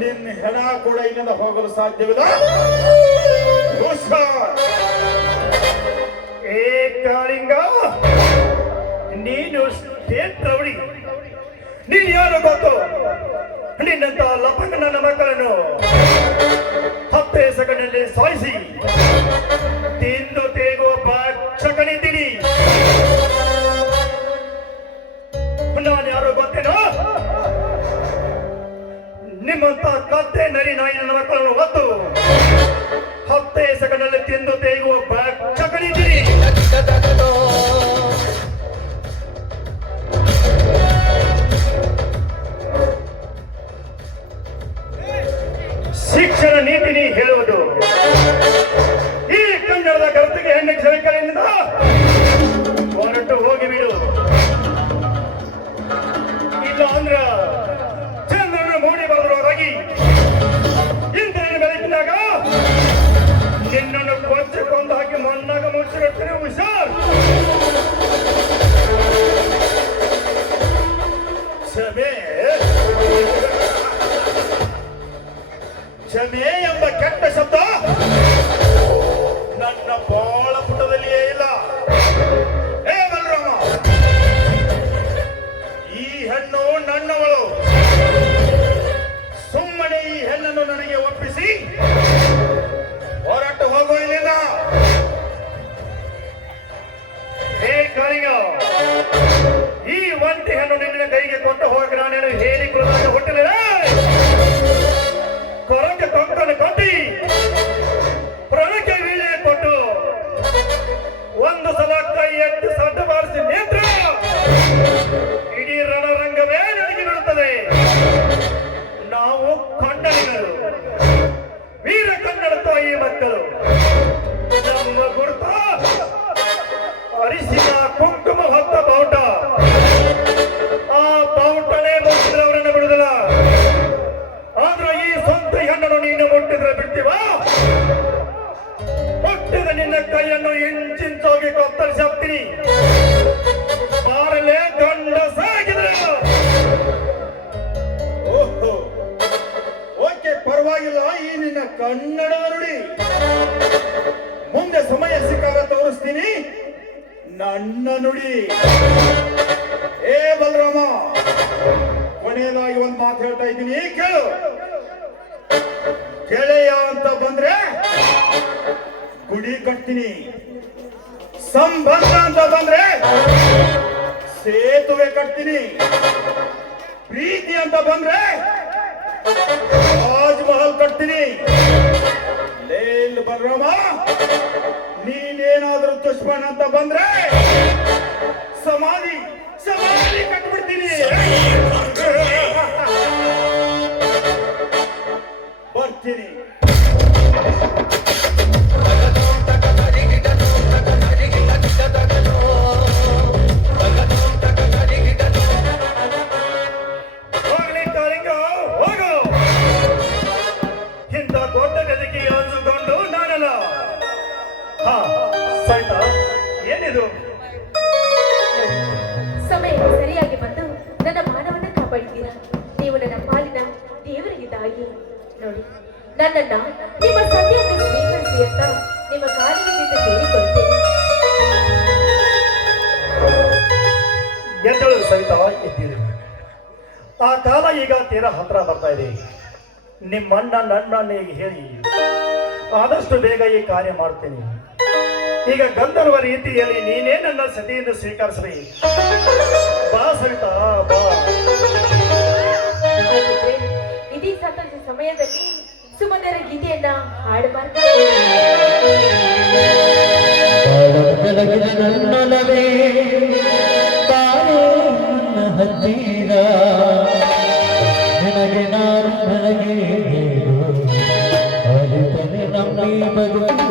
ನಿನ್ನ ಹೆಣ ಕೂಡ ಇಲ್ಲಿಂದ ಹೋಗಲು ಸಾಧ್ಯವಿಲ್ಲ. ಏ ಕಾಳಿಂಗ, ನೀನು ಸ್ಟೇಟ್ ರೌಡಿ. ನೀನು ಯಾರು ಗೊತ್ತು? ನಿನ್ನಂತ ಲಪಕ ನನ್ನ ಮಕ್ಕಳನ್ನು 10 ಸೆಕೆಂಡ್ನಲ್ಲಿ ಸಾಯಿಸಿ ತಿಂದು ತೇಗುವ ಭಕ್ಷಕನಿದ್ದೀನಿ. ನಾನು ಯಾರು ಗೊತ್ತೇನೋ? ನಿಮ್ಮಂತ ಕತ್ತೆ ನರಿ ನಾಯಿ ನನ್ನ ಮಕ್ಕಳನ್ನು ಹೊತ್ತು 10 ಸೆಕೆಂಡ್ನಲ್ಲಿ ತಿಂದು ತೇಗುವ ಭಕ್ಷಕನಿದ್ದೀನಿ. ಶಿಕ್ಷಣ ನೀತಿ ನೀ ಹೇಳುವುದು ಈ ಕನ್ನಡದ ಗರ್ತಿಗೆ ಹೆಣ್ಣು ಕ್ಷಣಿಕರಿಂದ ಹೊರಟು ಹೋಗಿಬಿಡು. ಇಲ್ಲ ಅಂದ್ರ ಚಂದ್ರನ ಮೂಡಿ ಬರುವುದಾಗಿ ಇಂದ್ರನ ಬೆಳಕಿನಾಗ ನಿನ್ನನ್ನು ಕೊಂದು ಹಾಕಿ ಮಣ್ಣಾಗ ಮುಚ್ಚಿರುತ್ತೇನೆ. ಹುಷಾರ್. ಕ್ಷಮೆ ಎಂಬ ಕೆಟ್ಟ ಶಬ್ದ ನನ್ನ ಬಾಳ ಪುಟದಲ್ಲಿಯೇ ಇಲ್ಲ. ಏ ಬಲರಾಮ, ಈ ಹೆಣ್ಣು ನನ್ನವಳು. ಸುಮ್ಮನೆ ಈ ಹೆಣ್ಣನ್ನು ನನಗೆ ಒಪ್ಪಿಸಿ ಹೊರಟು ಹೋಗೋ ಇಲ್ಲಿಂದ. ಹೇ ಕಾಳಿಂಗ, ಈ ಒಂಟಿ ಹೆಣ್ಣು ನಿನ್ನ ಕೈಗೆ ಕೊಟ್ಟು ಹೋಗಿ ನಾನೇನು ಹೇಳಿ ಕುಳಿತಾಗ ಹುಟ್ಟಲಿಲ್ಲ. ಕೊರಕ್ಕೆ ತೊಂಕನ್ನು ಕೊಟ್ಟಿ ಪ್ರಣಕ್ಕೆ ವೀಳ್ಯ ಕೊಟ್ಟು ಒಂದು ಸಲ ಕೈ ಎತ್ತಿ ಸಡ್ಡ ಬಾರಿಸಿ ನೇತ್ರ ಇಡೀ ರಣರಂಗವೇ ನನಗೆ ಬೀಳುತ್ತದೆ. ನಾವು ಕನ್ನಡಿಗರು, ವೀರ ಕನ್ನಡ ತಾಯಿ ಮಕ್ಕಳು. ನಮ್ಮ ಗುರುತ ಅರಿಶಿನ ಕುಂಕುಮ ಹೊತ್ತ ಬಾವುಟ. ಆ ಬಾವುಟನೇ ಮುಟ್ಟಿದ್ರವರನ್ನು ಬಿಡುದಿಲ್ಲ. ಆದ್ರೆ ಈ ಸ್ವಂತ ಹೆಣ್ಣನ್ನು ನೀನು ಮುಟ್ಟಿದ್ರೆ ಬಿಡ್ತೀವ? ಮುಟ್ಟಿದ ನಿನ್ನ ಕೈಯನ್ನು ಇಂಚಿಂಚಾಗಿ ಕತ್ತರಿಸಿ ಹಾಕ್ತೀನಿ. ಮಾರಲೇ ಗಂಡ ಸಾಗಿದ್ರೆ. ಓಹೋ, ಓಕೆ, ಪರವಾಗಿಲ್ಲ. ಈ ನಿನ್ನ ಕನ್ನಡದ ನುಡಿ ಮುಂದೆ ಸಮಯ ಸಿಕ್ಕಾಗ ತೋರಿಸ್ತೀನಿ. ನನ್ನ ನುಡಿ. ಏ ಬಲರಾಮ, ಕೊನೆಯದಾಗಿ ಒಂದು ಮಾತು ಹೇಳ್ತಾ ಇದ್ದೀನಿ, ಕೇಳು. ಗೆಳೆಯ ಅಂತ ಬಂದ್ರೆ ಗುಡಿ ಕಟ್ತೀನಿ. ಸಂಬಂಧ ಅಂತ ಬಂದ್ರೆ ಕಟ್ತೀನಿ. ಪ್ರೀತಿ ಅಂತ ಬಂದ್ರೆ ತಾಜ್ ಮಹಲ್ ಕಟ್ತೀನಿ. ಲೇಲ್ ಬಲರಾಮ, ನೀನೇನಾದ್ರೂ ದುಶ್ಮನ್ ಅಂತ ಬಂದ್ರೆ ಸಮಾಧಿ ಸಮಾಧಿ ಕಟ್ಬಿಡ್ತೀನಿ. ಬರ್ತೀನಿ. ಹೋಗ್ಲಿ ಕಾಳಿಂಗ, ಹೋಗು. ಇಂಥ ದೊಡ್ಡ ಗದಿಗೆ ಹಂಚಿಕೊಂಡು ನಾನಲ್ಲ. ಹಾ ಸೈತ, ಏನಿದು? ಸಮಯಕ್ಕೆ ಸರಿಯಾಗಿ ಬಂದು ನನ್ನ ಮಾನವನ್ನ ಕಾಪಾಡಿದ್ದೀರಾ. ನೀವು ನನ್ನ ಪಾಲಿನ ದೇವರಿಗಿದ್ದಾಗಿ ನೋಡಿ, ನನ್ನನ್ನ ನಿಮ್ಮ ಸತ್ಯವನ್ನು ಸ್ವೀಕರಿಸಿ ಅಂತ ನಿಮ್ಮ ಕಾಲಿಗೆ ಬಿದ್ದು ಬೇಡಿಕೊಳ್ತೇನೆ. ಎದ್ದಳು ಸಹಿತ, ಎದ್ದಿರು. ಆ ಕಾಲ ಈಗ ತೀರಾ ಹತ್ರ ಬರ್ತಾ ಇದೆ. ನಿಮ್ಮಣ್ಣ ನನ್ನನ್ನೇ ಹೇಳಿ ಆದಷ್ಟು ಬೇಗ ಈ ಕಾರ್ಯ ಮಾಡ್ತೀನಿ. ಈಗ ಗಂಧರ್ವ ರೀತಿಯಲ್ಲಿ ನೀನೇ ನನ್ನ ಸತಿಯನ್ನು ಸ್ವೀಕರಿಸಲಿ. ಬಾ ಸಹಿತ, ಬಾ. ಹಾಗಿದ್ರೆ ಇದೀ ಸಂತೋಷ ಸಮಯದಲ್ಲಿ ಸುಮಧುರ ಗೀತೆಯನ್ನ ಹಾಡಬಾರ್ದು. ಬೆಳಗಿನ ನನ್ನೊಲವೇ ತಾಯೇ ನನ್ನ ಹತ್ತಿರ, ನಿನಗೆ ನಾನು ನನಗೆ ನೀಡು, ಅರಿತನೆ ನಂಬಿ ಬದುಕು.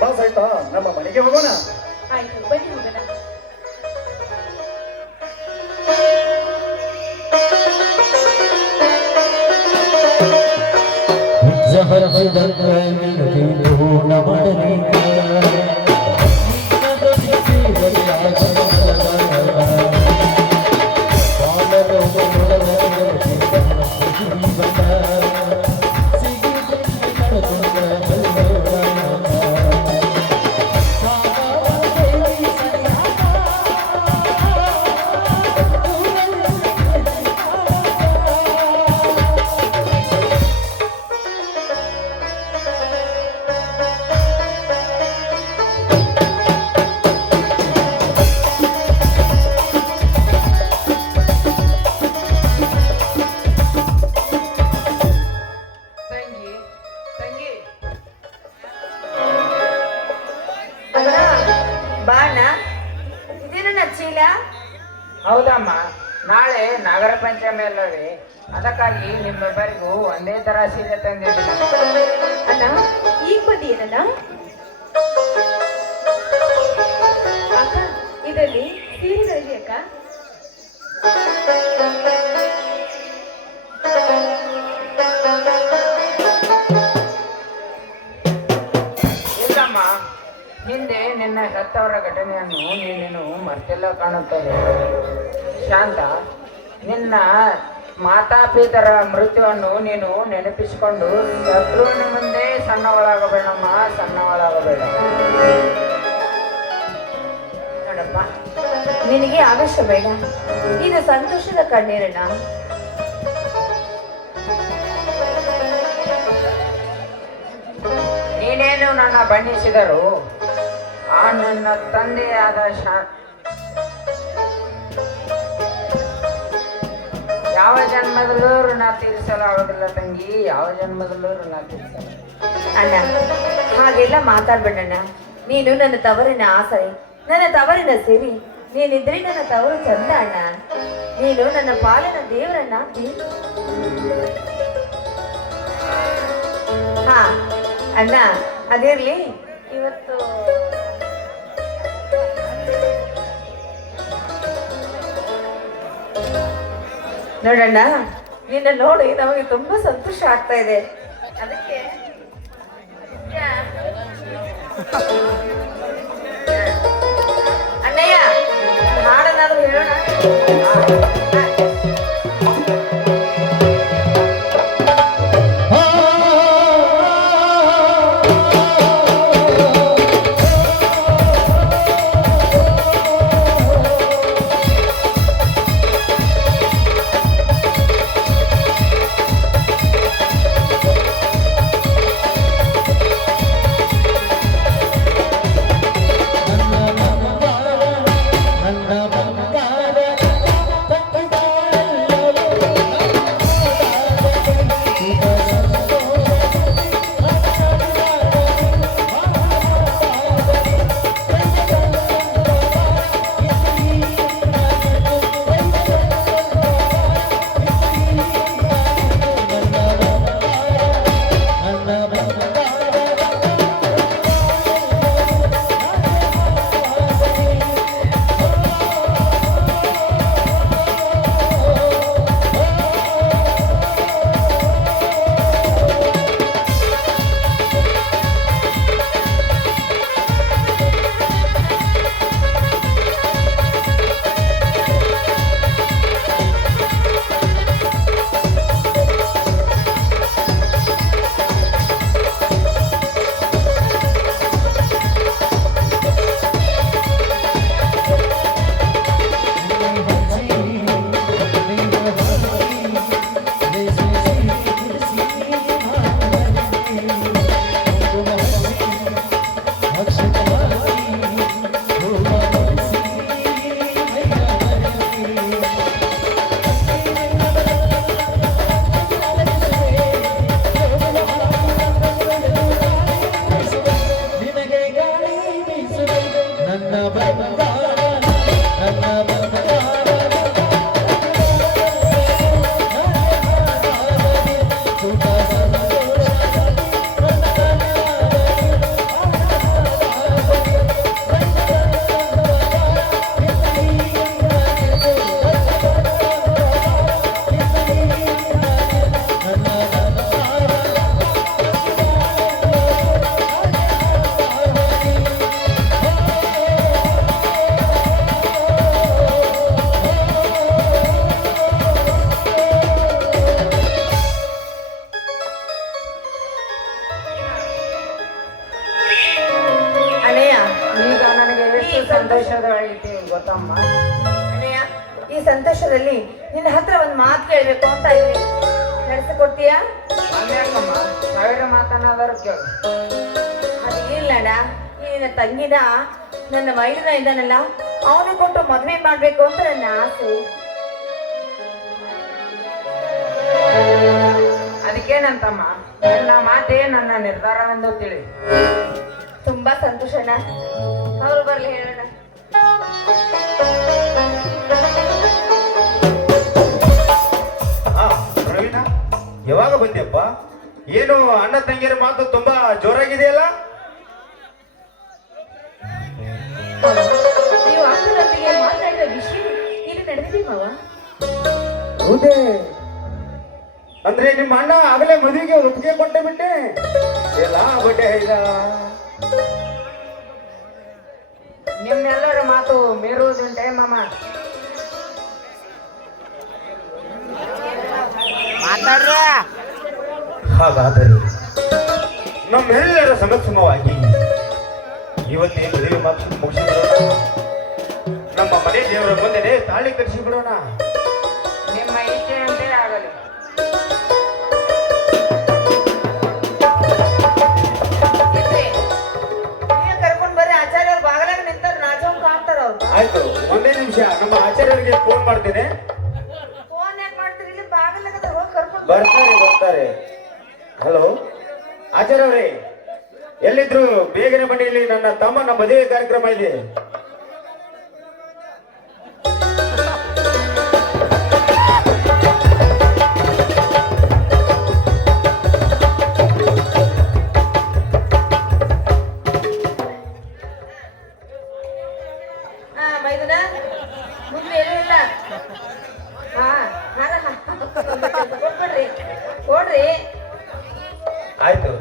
ಬಾಸ್ ಆಯ್ತಾ ನಮ್ಮ ಮನೆಗೆ ಹೋಗೋಣ. ಆಯ್ತು, ಬನ್ನಿ ಹೋಗೋಣ. ಜಹರ ಪೂರ್ಣ ಮಾಡಲಿಲ್ಲ ಬಾಣ, ಇದೇನ ಚೀಲ? ಹೌದಮ್ಮ, ನಾಳೆ ನಾಗರ ಪಂಚಮಿ ಅಲ್ಲವೇ, ಅದಕ್ಕಾಗಿ ನಿಮ್ಮಿಬ್ಬರಿಗೂ ಒಂದೇ ತರ ಸೀರೆ ತಂದಿದ್ದೀನಿ. ಅಣ್ಣ, ಈಗ ಬಂದಿಯೇನಣ್ಣ? ಅಕ್ಕ, ಇದರಲ್ಲಿ ಸೀರೆಗಳಿವೆ ಅಕ್ಕ. ಇಲ್ಲಮ್ಮ, ಹಿಂದೆ ನಿನ್ನ ಹೆತ್ತವರ ಘಟನೆಯನ್ನು ನೀನೇನು ಮರ್ತಿಲ್ಲ ಕಾಣುತ್ತದೆ. ಶಾಂತ, ನಿನ್ನ ಮಾತಾಪಿತರ ಮೃತ್ಯುವನ್ನು ನೀನು ನೆನಪಿಸಿಕೊಂಡು ಶತ್ರುವಿನ ಮುಂದೆ ಸಣ್ಣವಳಾಗಬೇಡಮ್ಮ, ಸಣ್ಣವಳಾಗಬೇಡ. ನೋಡಪ್ಪ, ನಿನಗೆ ಆವೇಶ ಬೇಡ, ಇದು ಸಂತೋಷದ ಕಣ್ಣೀರಣ್ಣ. ನೀನೇನು ನನ್ನ ಬಣ್ಣಿಸಿದರು ಆ ನನ್ನ ತಂದೆಯಾದ ಯಾವ ಜನ್ಮದಲ್ಲೂ ಋಣ ತೀರಿಸಲಾಗುವುದಿಲ್ಲ ತಂಗಿ, ಯಾವ ಜನ್ಮದಲ್ಲೂ ಋಣ ತೀರಿಸಲ್ಲ. ಅಣ್ಣ, ಹಾಗೆಲ್ಲ ಮಾತಾಡ್ಬೇಡಣ್ಣ. ನೀನು ನನ್ನ ತವರಿನ ಆಸರೆ, ನನ್ನ ತವರಿನ ಸಿರಿ. ನೀನಿದ್ರೆ ನನ್ನ ತವರು ಚಂದ ಅಣ್ಣ. ನೀನು ನನ್ನ ಪಾಲಿನ ದೇವರನ್ನ. ಹಾ ಅಣ್ಣ, ಅದಿರ್ಲಿ, ಇವತ್ತು ನೋಡಣ್ಣ, ನಿನ್ನ ನೋಡಿ ನಮಗೆ ತುಂಬಾ ಸಂತೋಷ ಆಗ್ತಾ ಇದೆ. ಅದಕ್ಕೆ ಅಣ್ಣಯ್ಯ, ಹಾಡನ್ನಾದ್ರೂ ಹೇಳೋಣ. ನನ್ನ ಬಂಗಾರ ಸಂತೋಷದೊಳಗಿದ್ದೀವಿ ಗೊತ್ತಮ್ಮ. ಅಣ್ಣಯ್ಯ, ಈ ಸಂತೋಷದಲ್ಲಿ ನಿನ್ನ ಹತ್ರ ಒಂದು ಮಾತು ಕೇಳಬೇಕು ಅಂತ ಇದ್ದೀನಿ, ನಡೆಸಿಕೊಡ್ತೀಯಾ? ಅನ್ಯಾಕಮ್ಮ 1000 ಮಾತನಾದರೂ ಕೇಳು. ಅದು ಇಲ್ಲಣ್ಣ, ಈ ನಿನ್ನ ತಂಗಿನ ನನ್ನ ಮೈದನ ಇದ್ದಾನಲ್ಲ, ಅವನು ಕೊಟ್ಟು ಮದುವೆ ಮಾಡ್ಬೇಕು ಅಂತ ನನ್ನ ಆಸೆ. ಅದಕ್ಕೇನಂತಮ್ಮ, ನನ್ನ ಮಾತೇ ನನ್ನ ನಿರ್ಧಾರವೆಂದು ತಿಳಿ. ತುಂಬಾ ಸಂತೋಷಣ್ಣ, ಅವ್ರು ಬರ್ಲಿ ಹೇಳೋಣ. ಪ್ರವೀಣ, ಯಾವಾಗ ಬಂದ್ಯಪ್ಪ? ಏನು ಅಣ್ಣ ತಂಗಿಯರ ಮಾತು ತುಂಬಾ ಜೋರಾಗಿದೆಯಲ್ಲ? ನೀವು ಅಕ್ಕನೊಂದಿಗೆ ಮಾತಾಡಿದ ವಿಷಯ ಇಲ್ಲಿ ನಡೆದಿದೆ ಮಾವ. ಹೌದೇ? ಅಂದ್ರೆ ನಿಮ್ಮ ಅಣ್ಣ ಆಗಲೇ ಮದುವೆಗೆ ಒಪ್ಪಿಗೆ ಕೊಟ್ಟೆ ಬಿಟ್ಟೆ ಎಲ್ಲ ಬಟ್ಟೆ ಇಲ್ಲ. ನಿಮ್ಮೆಲ್ಲರ ಮಾತು ಮೀರುವುದುಂಟೆ ಮಾಮ? ಮಾತಾಡ್ರ. ಹಾಗಾದರೆ ನಮ್ಮೆಲ್ಲರ ಸಮಕ್ಷಮವಾಗಿ ಇವತ್ತೇ ಮದುವೆ ಮುಗಿಸಿಬಿಡೋಣ. ನಮ್ಮ ಮನೆ ದೇವರ ಮುಂದೆ ತಾಳಿ ಕಟ್ಟಿಸಿ ಬಿಡೋಣ. ನಿಮ್ಮ ಇಚ್ಛೆಯಂತೆ ಆಗಲಿ. ನೀವೇ ಕರ್ಕೊಂಡ್ ಬರ್ರಿ, ಆಚಾರ್ಯ ಅವ್ರು ಬಾಗಲಾಗ ನಿಂತಾರ, ನಾಚೋಂಗ್ ಕಾಣ್ತಾರ ಅವ್ರು. ಆಯ್ತು, ಒಂದೇ ನಿಮಿಷ ನಮ್ಮ ಆಚಾರ್ಯರಿಗೆ ಫೋನ್ ಮಾಡ್ತೇನೆ. ಫೋನ್ ಯಾಕೆ ಮಾಡ್ತೀರಿ? ಇಲ್ಲಿ ಬಾಗಲಾಗ ಹೋಗಿ ಕರ್ಕೊಂಡ್ ಬರ್ತಾರೆ. ಹಲೋ ಆಚಾರ್ಯ ಅವರೇ, ಎಲ್ಲಿದ್ರು ಬೇಗನೆ ಬನ್ನಿ, ಇಲ್ಲಿ ನನ್ನ ತಮ್ಮನ ಮದುವೆ ಕಾರ್ಯಕ್ರಮ ಇದೆ. ಮೈದುನ ಮುಂದೆ ಏನೂ ಇಲ್ಲ. ಕೊಡ್ಬೇಡ್ರಿ, ಕೊಡ್ರಿ. ಆಯ್ತು.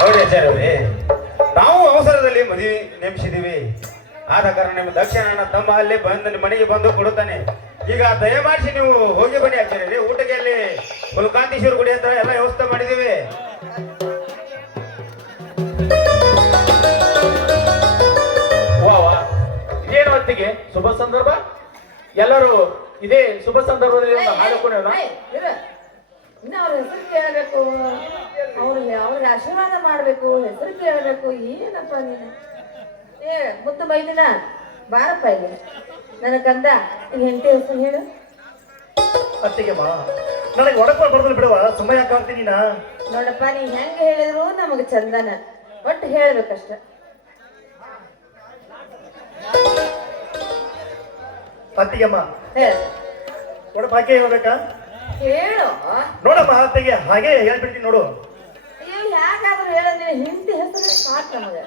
ನೋಡಿ ಆಚಾರ್ಯವರೇ, ನಾವು ಅವಸರದಲ್ಲಿ ಮದುವೆ ನೇಮಿಸಿದೀವಿ. ಆದ ಕಾರಣ ನಿಮ್ಮ ದಕ್ಷಿಣ ನನ್ನ ತಮ್ಮ ಅಲ್ಲಿ ಬಂದು ಮನೆಗೆ ಬಂದು ಕೊಡುತ್ತಾನೆ. ಈಗ ದಯಮಾಡಿಸಿ ನೀವು ಹೋಗಿ ಬನ್ನಿ ಆಚಾರ್ಯರೇ. ಊಟಕ್ಕೆ ಅಲ್ಲಿ ಹುಲ್ಕಾಂತೀಶ್ವರ ಗುಡಿ ಹತ್ರ ಎಲ್ಲ ವ್ಯವಸ್ಥೆ ಮಾಡಿದೀವಿ. ಇದೇನು ಹೊತ್ತಿಗೆ ಶುಭ ಸಂದರ್ಭ? ಎಲ್ಲರೂ ಇದೇ ಶುಭ ಸಂದರ್ಭದಲ್ಲಿ ಒಂದು ಹಾಡು ಕುಣಿಯೋಣ. ಇನ್ನು ಅವ್ರ ಹೆಸರು ಕೇಳಬೇಕು, ಅವ್ರಿಗೆ ಆಶೀರ್ವಾದ ಮಾಡ್ಬೇಕು, ಹೆಸರು ಕೇಳಬೇಕು. ಏನಪ್ಪ ನೀನು? ಮುದ್ದು ಮೈದಿನ ಬಾರಪ್ಪ ಇಲ್ಲಿ. ನನ್ನ ಕಂದ, ಈಗ ಹೆಂಡತಿ ಹೆಸರು ಹೇಳು. ಅತ್ತಿಗೆ ಮಾ, ನನಗೆ ಒಡಪ ಬಡದಲ್ಲಿ ಬಿಡುವ ಸಮಯ ಕಾಣ್ತೀನಿ ನಾ. ನೋಡಪ್ಪ, ನೀ ಹೆಂಗೆ ಹೇಳಿದ್ರು ನಮಗೆ ಚಂದನ, ಒಟ್ಟು ಹೇಳ್ಬೇಕಷ್ಟ. ಅತ್ತಿಗೆಮ್ಮ, ಹೇಳ, ಒಡಪ ಹಾಕಿ ಹೇಳ್ಬೇಕಾ? ಹೇಳು. ನೋಡಮ್ಮ ಅತ್ತಿಗೆ, ಹಾಗೆ ಹೇಳ್ಬಿಡ್ತೀನಿ ನೋಡು. ಅಯ್ಯೋ, ಯಾಕಾದ್ರೂ ಹೇಳೋದ್ ನೀನು ಹೆಂಡತಿ ಹೆಸರು ಸಾಕು ನಮಗೆ.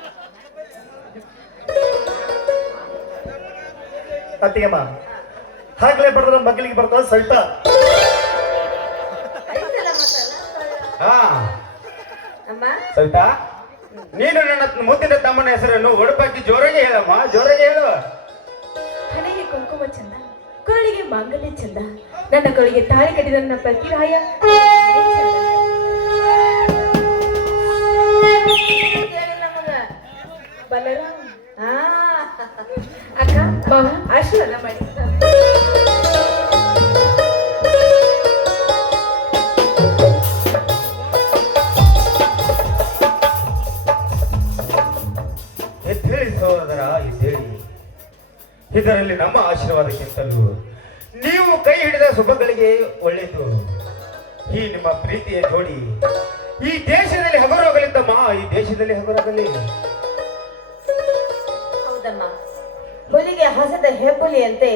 ಅತ್ತಿಗೆಮ್ಮ, ಹಾಕ್ಲೇ ಬಡದ್ರ ಮಕ್ಕಳಿಗೆ ಬರ್ತಾವ ಸವಿತಾ. ಐತಲ್ಲ ಮತ್ತಲ್ಲ. ಹಾ ಅಮ್ಮ, ಸವಿತಾ, ನೀನು ನನ್ನ ಮುದ್ದಿನ ತಮ್ಮನ ಹೆಸರನ್ನು ಒಡಪಾಕಿ ಜೋರಾಗಿ ಹೇಳಮ್ಮ, ಜೋರಾಗಿ ಹೇಳು. ಹಣೆಗೆ ಕುಂಕುಮ ಚಂದ, ಕೊರಳಿಗೆ ಮಾಂಗಲ್ಯ ಚಂದ, ನನ್ನ ಕೊರಳಿಗೆ ತಾಳಿ ಕಟ್ಟಿದ ನನ್ನ ಪ್ರತಿರಾಯ ಬಲರಾಮ್. ಅಕ್ಕ ಬಾ, ಆಶೀರ್ವಾದ ಮಾಡಿ. ಎದ್ದೇಳಿ ಸಹೋದರ, ಎದ್ದೇಳಿ. ಇದರಲ್ಲಿ ನಮ್ಮ ಆಶೀರ್ವಾದಕ್ಕಿಂತಲೂ ನೀವು ಕೈ ಹಿಡಿದ ಶುಭಗಳಿಗೆ ಒಳ್ಳೆಯದು. ಈ ನಿಮ್ಮ ಪ್ರೀತಿಯ ಜೋಡಿ ಈ ದೇಶದಲ್ಲಿ ಹಗುರಾಗಲಿ ತಮ್ಮ, ಈ ದೇಶದಲ್ಲಿ ಹಗುರಾಗಲಿ. ಹೌದಮ್ಮ, ಹುಲಿಗೆ ಹಸದ ಹೆಬ್ಬುಲಿಯಂತೆ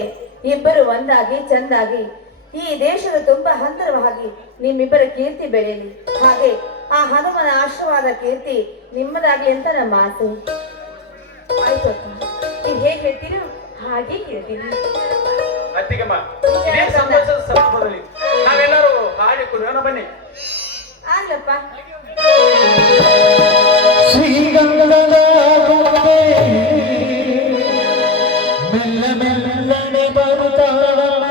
ಇಬ್ಬರು ಒಂದಾಗಿ ಚಂದಾಗಿ ಈ ದೇಶದ ತುಂಬಾ ಹಂತರವಾಗಿ ನಿಮ್ಮಿಬ್ಬರ ಕೀರ್ತಿ ಬೆಳೆಯಲಿ. ಹಾಗೆ ಆ ಹನುಮನ ಆಶೀರ್ವಾದ ಕೀರ್ತಿ ನಿಮ್ಮದಾಗ್ಲಿ ಅಂತ ನಮ್ಮ ಆಸೆ. ಆಯ್ತು ಅಕ್ಕ, ನೀವು ಹೇಗೆ ಹೇಳ್ತೀರೋ ಹಾಗೆ ಕೇಳ್ತೀನಿ. ಅತ್ತಿಗೆಮ್ಮ ಇದೇ ಸಂತೋಷದ ಸಂದರ್ಭದಲ್ಲಿ ನಾವೆಲ್ಲರೂ ಹಾಡಿ ಕುಡಿಯೋಣ ಬನ್ನಿ. ಆಗ್ಲಪ್ಪ. ಶ್ರೀಗಂಧದ ಗೊಂಬೆ ಮೆಲ್ಲ ಮೆಲ್ಲನೆ ಬರುತ್ತಾಳಮ್ಮ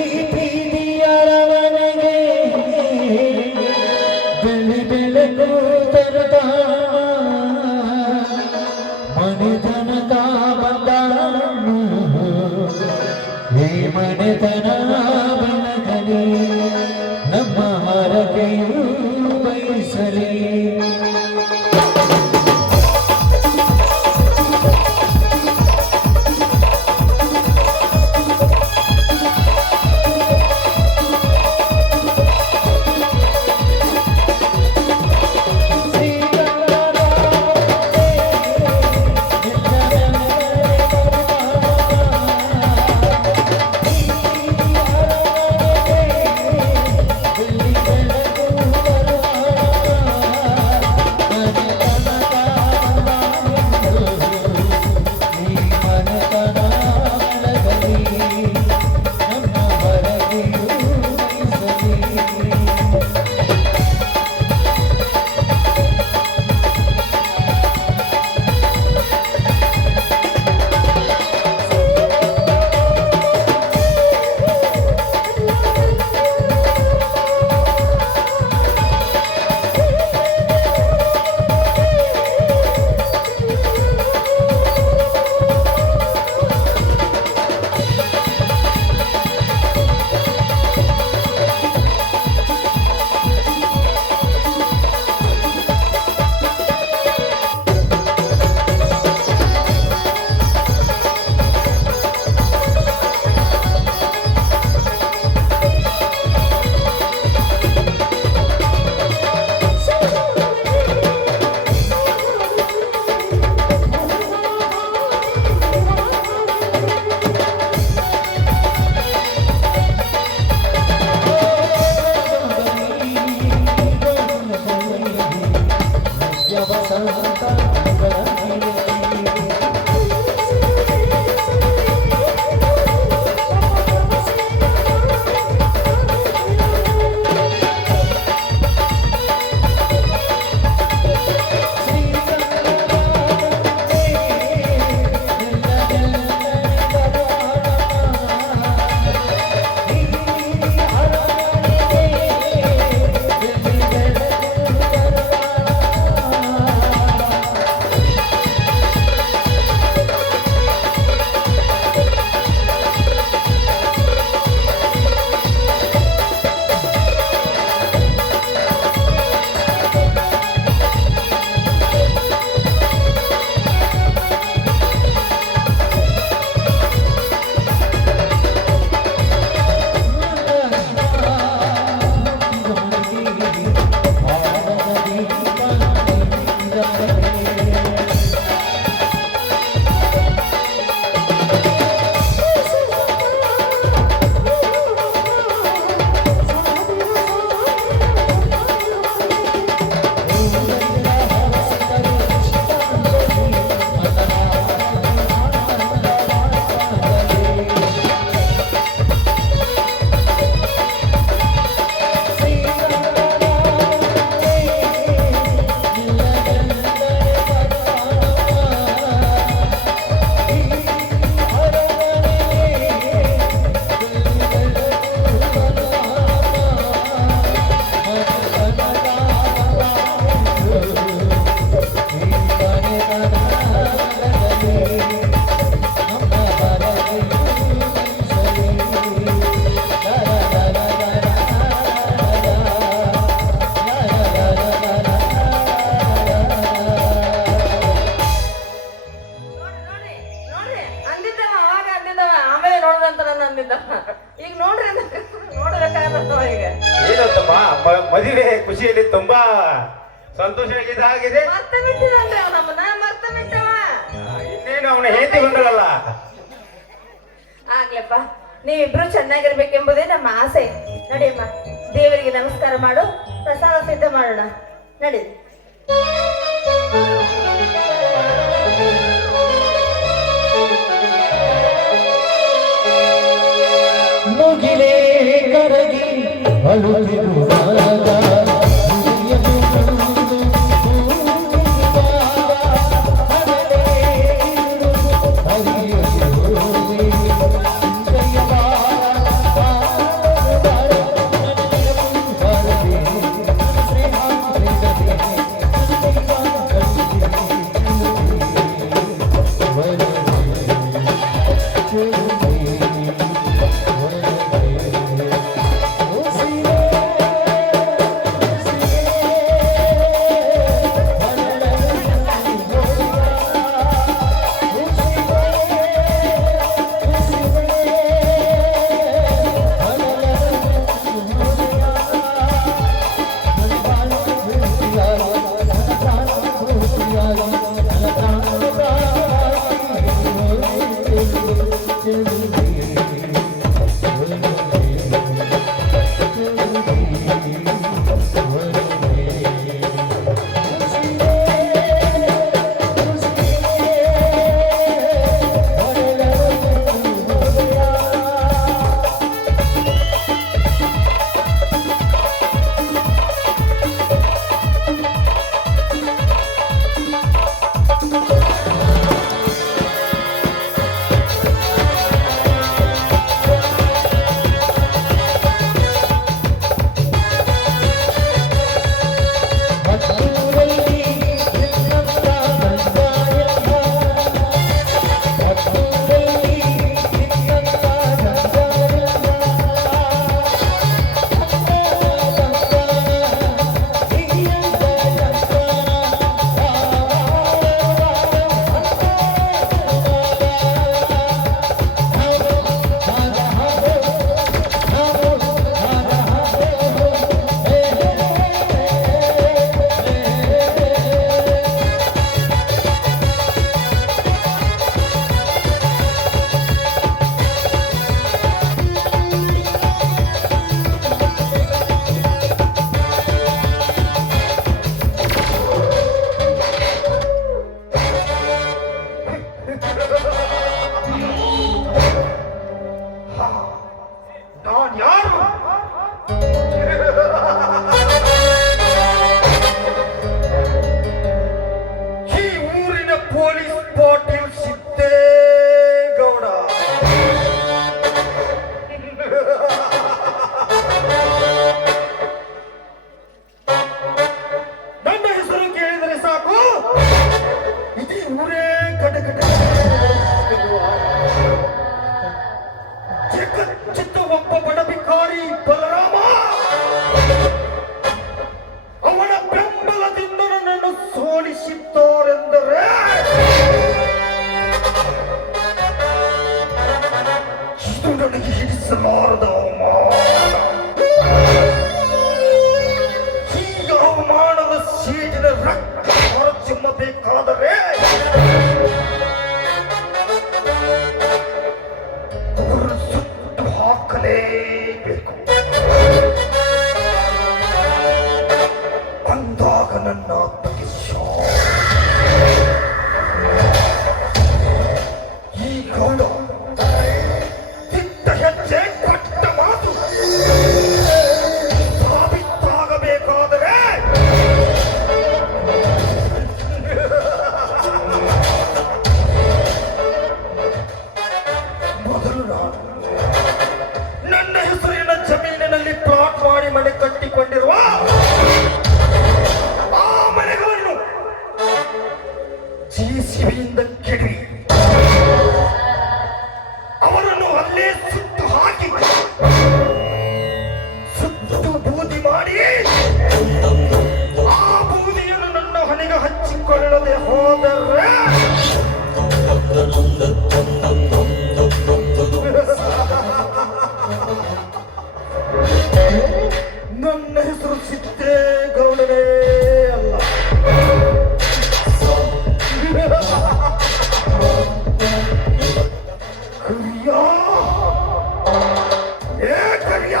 ಈ ಪ್ರೀತಿಯ ಅರಮನೆಗೆ ಬೆಳ್ಳಿ ಬೆಳಕು ತರುತ್ತಾಳಮ್ಮ ಮನೆತನಕ ಬಂದಾಳನ್ನು ಈ ಮನೆತನ ಬೆಳಗಲಿ ನಮ್ಮ ಹರಕೆಯು ಬಯಸಲಿ. ಮದುವೆ ಖುಷಿಯಲ್ಲಿ ತುಂಬಾ ಸಂತೋಷವಾಗಿದೆ. ಮತ್ತೆ ಬಿಟ್ಟಿದ್ದಾನ್ರಿ ಅವ ನಮ್ಮನ್ನ, ಮತ್ತೆ ಬಿಟ್ಟವ. ಇನ್ನೇನು ಅವನ ಹೇತಿಗೊಂಡಲ್ಲ. ಆಗ್ಲಪ್ಪ, ನೀವಿಬ್ರು ಚೆನ್ನಾಗಿರ್ಬೇಕೆಂಬುದೇ ನಮ್ಮ ಆಸೆ. ನಡಿಯಮ್ಮ, ದೇವರಿಗೆ ನಮಸ್ಕಾರ ಮಾಡು, ಪ್ರಸಾದ ಸಿದ್ಧ ಮಾಡೋಣ. ನಡಿ. ಬಂದಾರೆಂದರೆ ಇದು ನನಗೆ ಹಿಡಿಸಲಾರದ ಅವಮಾನ. ಈ ಅವಮಾನದ ಸೀಟಿನ ರಕ್ತ ಹೊರಚಿಮ್ಮಬೇಕಾದರೆ ಅವರನ್ನು ಸುಟ್ಟು ಹಾಕಲೇಬೇಕು. ಅಂದಾಗ ನನ್ನ ಆತ್ಮಕ್ಕೆ ಈ ಗೌಡ ತಿಟ್ಟ ಹೆಜ್ಜೆ ಕೊಟ್ಟ ಮಾತು ಸಾಬೀತಾಗಬೇಕಾದರೆ ಮೊದಲು ನಾನು ನನ್ನ ಹೆಸರಿನ ಜಮೀನಿನಲ್ಲಿ ಪ್ಲಾಟ್ ಮಾಡಿ ಮನೆ ಕಟ್ಟಿಕೊಂಡಿರುವ ಆ ಮನೆಗಳನ್ನು ಜೆಸಿಬಿಯಿಂದ ಕೆಡವಿ ಅವರನ್ನು ಅಲ್ಲೇ ಸುಟ್ಟು ಹಾಕಿ ಸುಟ್ಟು ಬೂದಿ ಮಾಡಿ ಆ ಬೂದಿಯನ್ನು ನನ್ನ ಹಣೆಗೆ ಹಚ್ಚಿಕೊಳ್ಳದೆ ಹೋದರೆ ನನ್ನ ಹೆಸರು ಸಿದ್ದೇಗೌಡನೇ ಅಲ್ಲ. ಕರಿಯ ಏ ಕರಿಯ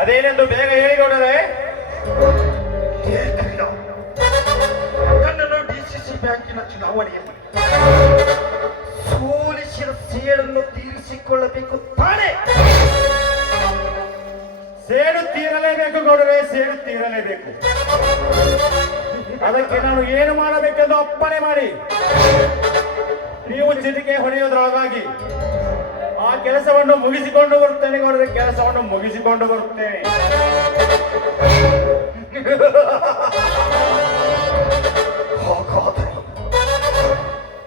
ಅದೇನೆಂದು ಬೇಗ ಹೇಳಿಕೊಡರೆ. ಏ ಕರಿಯ ನನ್ನನ್ನು ಡಿಸಿಸಿ ಬ್ಯಾಂಕಿನ ಚುನಾವಣೆಯಲ್ಲಿ ಸೋಲಿಸಿದ ಸೇಡನ್ನು ತೀರಿಸಿಕೊಳ್ಳಬೇಕು ತಾನೇ? ಸೇಡು ತೀರಲೇಬೇಕು ಗೌಡರೇ, ಸೇಡು ತೀರಲೇಬೇಕು. ಅದಕ್ಕೆ ನಾನು ಏನು ಮಾಡಬೇಕೆಂದು ಅಪ್ಪಣೆ ಮಾಡಿ. ನೀವು ಚಿಟಿಕೆ ಹೊಡೆಯುವುದರೊಳಗಾಗಿ ಆ ಕೆಲಸವನ್ನು ಮುಗಿಸಿಕೊಂಡು ಬರುತ್ತೇನೆ ಗೌಡರೇ, ಕೆಲಸವನ್ನು ಮುಗಿಸಿಕೊಂಡು ಬರುತ್ತೇನೆ. ಹಾಗಾದರೆ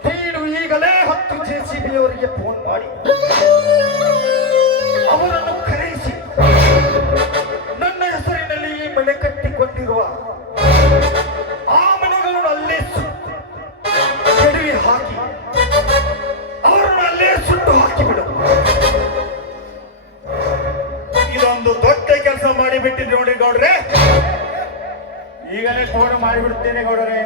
ನೀನು ಈಗಲೇ 10 ಜೆಸಿಬಿ ಅವರಿಗೆ ಫೋನ್ ಮಾಡಿ ಅವರನ್ನು ಕರೆಯಿಸಿ ನನ್ನ ಹೆಸರಿನಲ್ಲಿ ಈ ಮನೆ ಕಟ್ಟಿಕೊಂಡಿರುವ ಆ ಮನೆಗಳನ್ನು ಅಲ್ಲೇ ಸುಟ್ಟು ಕೆಡವಿ ಹಾಕಿ ಅವರನ್ನು ಅಲ್ಲೇ ಸುಟ್ಟು ಹಾಕಿಬಿಡು. ಇದೊಂದು ದೊಡ್ಡ ಕೆಲಸ ಮಾಡಿಬಿಟ್ಟಿದ್ದು ನೋಡಿ ಗೌಡ್ರೆ. ಈಗಲೇ ಫೋನ್ ಮಾಡಿಬಿಡ್ತೇನೆ ಗೌಡರೇ.